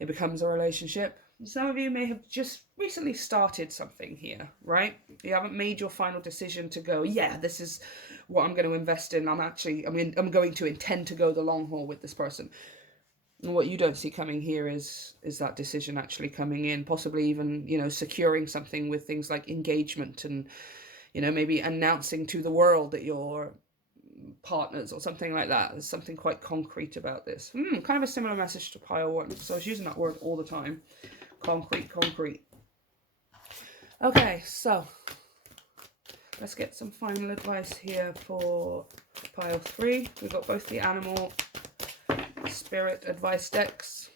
it becomes a relationship. Some of you may have just recently started something here, right? You haven't made your final decision to go, yeah, this is what I'm going to invest in. I'm going to intend to go the long haul with this person. And what you don't see coming here is that decision actually coming in, possibly even, securing something with things like engagement and, maybe announcing to the world that you're partners or something like that. There's something quite concrete about this. Kind of a similar message to pile 1, so I was using that word all the time. Concrete. Okay, so let's get some final advice here for pile 3. We've got both the animal spirit advice decks.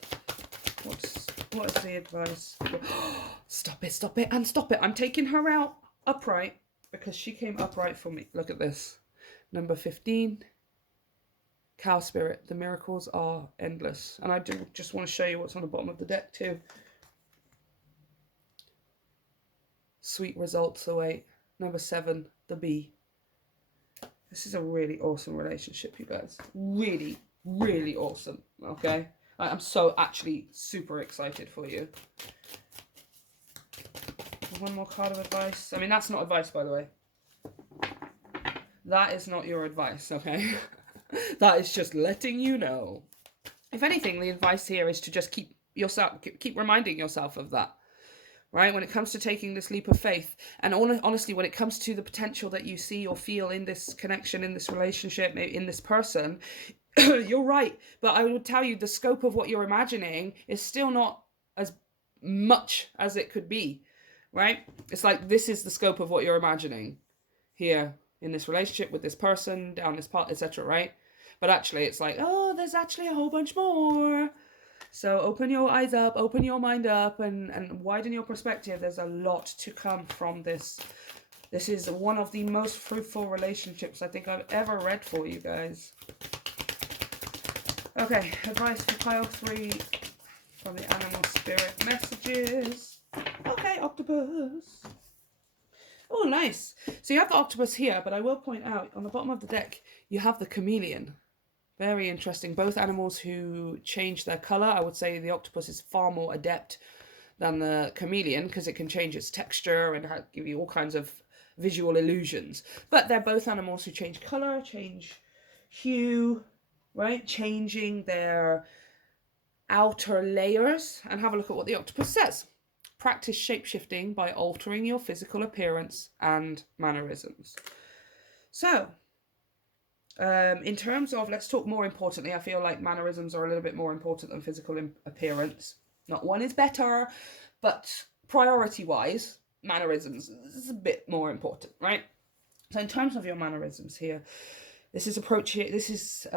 What is the advice? Stop it, and stop it. I'm taking her out upright because she came upright for me. Look at this. Number 15. Cow spirit. The miracles are endless. And I do just want to show you what's on the bottom of the deck too. Sweet results await. Number 7. The bee. This is a really awesome relationship, you guys. Really, really awesome. Okay? I'm so actually super excited for you. One more card of advice. I mean, that's not advice, by the way. That is not your advice, okay? That is just letting you know. If anything, the advice here is to just keep reminding yourself of that, right? When it comes to taking this leap of faith, and honestly, when it comes to the potential that you see or feel in this connection, in this relationship, in this person, you're right. But I would tell you the scope of what you're imagining is still not as much as it could be, right? It's like, this is the scope of what you're imagining here in this relationship with this person, down this path, etc., right? But actually, it's like, oh, there's actually a whole bunch more. So open your eyes up, open your mind up, and widen your perspective. There's a lot to come from this. This is one of the most fruitful relationships I think I've ever read for you guys. Okay, advice for pile 3 from the animal spirit messages. Okay, octopus. Oh, nice. So you have the octopus here, but I will point out on the bottom of the deck, you have the chameleon. Very interesting. Both animals who change their color. I would say the octopus is far more adept than the chameleon because it can change its texture and give you all kinds of visual illusions. But they're both animals who change color, change hue, right? Changing their outer layers. And have a look at what the octopus says. Practice shape-shifting by altering your physical appearance and mannerisms. So, in terms of, let's talk more importantly, I feel like mannerisms are a little bit more important than physical appearance. Not one is better, but priority-wise, mannerisms is a bit more important, right? So in terms of your mannerisms here, this is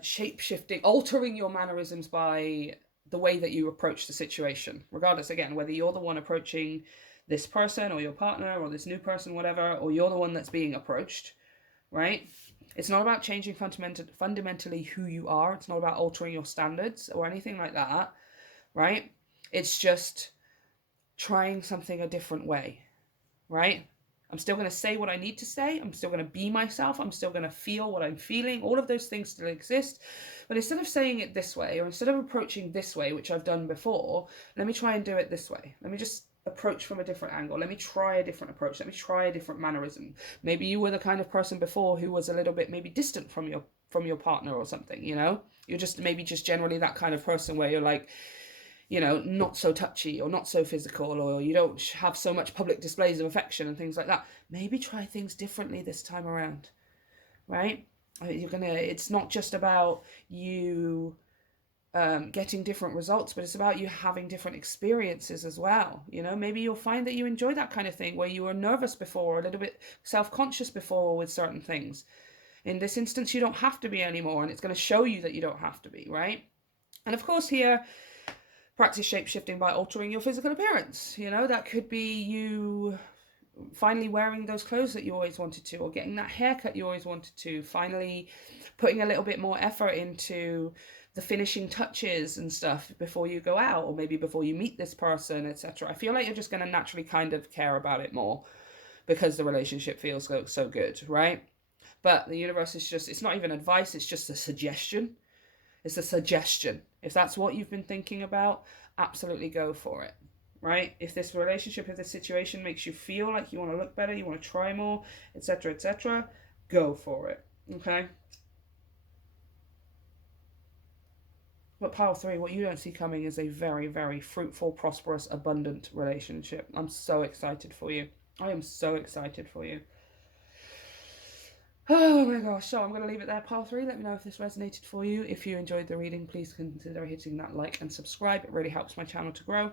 shape-shifting, altering your mannerisms by the way that you approach the situation, regardless, again, whether you're the one approaching this person or your partner or this new person, whatever, or you're the one that's being approached, right? It's not about changing fundamentally who you are. It's not about altering your standards or anything like that, right? It's just trying something a different way, right? I'm still going to say what I need to say. I'm still going to be myself. I'm still going to feel what I'm feeling. All of those things still exist. But instead of saying it this way, or instead of approaching this way, which I've done before, let me try and do it this way. Let me just approach from a different angle. Let me try a different approach. Let me try a different mannerism. Maybe you were the kind of person before who was a little bit maybe distant from your partner or something, you know? You're just maybe just generally that kind of person where you're like, you know, not so touchy or not so physical, or you don't have so much public displays of affection and things like that. Maybe try things differently this time around, right? It's not just about you getting different results, but it's about you having different experiences as well. You know, maybe you'll find that you enjoy that kind of thing where you were nervous before, or a little bit self-conscious before with certain things. In this instance, you don't have to be anymore, and it's going to show you that you don't have to be, right? And of course, here, practice shape shifting by altering your physical appearance. You know, that could be you finally wearing those clothes that you always wanted to, or getting that haircut you always wanted to, finally putting a little bit more effort into the finishing touches and stuff before you go out, or maybe before you meet this person, etc. I feel like you're just going to naturally kind of care about it more because the relationship feels so good, right? But the universe is just, it's not even advice, it's just a suggestion. It's a suggestion. If that's what you've been thinking about, absolutely go for it, right? If this relationship, if this situation makes you feel like you want to look better, you want to try more, etc., go for it, okay? But pile 3, what you don't see coming is a very, very fruitful, prosperous, abundant relationship. I'm so excited for you. I am so excited for you. Oh my gosh, so I'm going to leave it there, pile 3. Let me know if this resonated for you. If you enjoyed the reading, please consider hitting that like and subscribe. It really helps my channel to grow.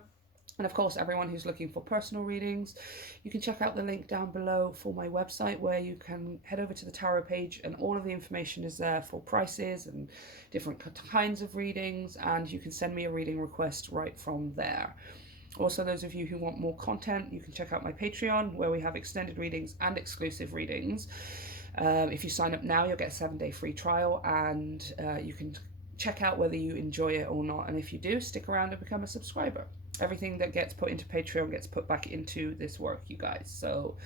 And of course, everyone who's looking for personal readings, you can check out the link down below for my website, where you can head over to the tarot page, and all of the information is there for prices and different kinds of readings, and you can send me a reading request right from there. Also, those of you who want more content, you can check out my Patreon, where we have extended readings and exclusive readings. If you sign up now, you'll get a 7-day free trial, and you can check out whether you enjoy it or not. And if you do, stick around and become a subscriber. Everything that gets put into Patreon gets put back into this work, you guys. So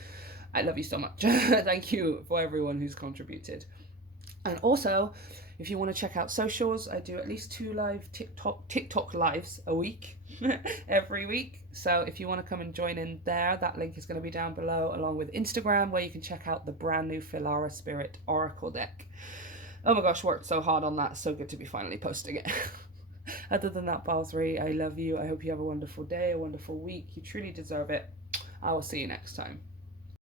I love you so much. Thank you for everyone who's contributed. And also, if you want to check out socials, I do at least 2 live TikTok lives a week, every week. So if you want to come and join in there, that link is going to be down below, along with Instagram, where you can check out the brand new Filara Spirit Oracle deck. Oh my gosh, worked so hard on that. So good to be finally posting it. Other than that, pile 3, I love you. I hope you have a wonderful day, a wonderful week. You truly deserve it. I will see you next time.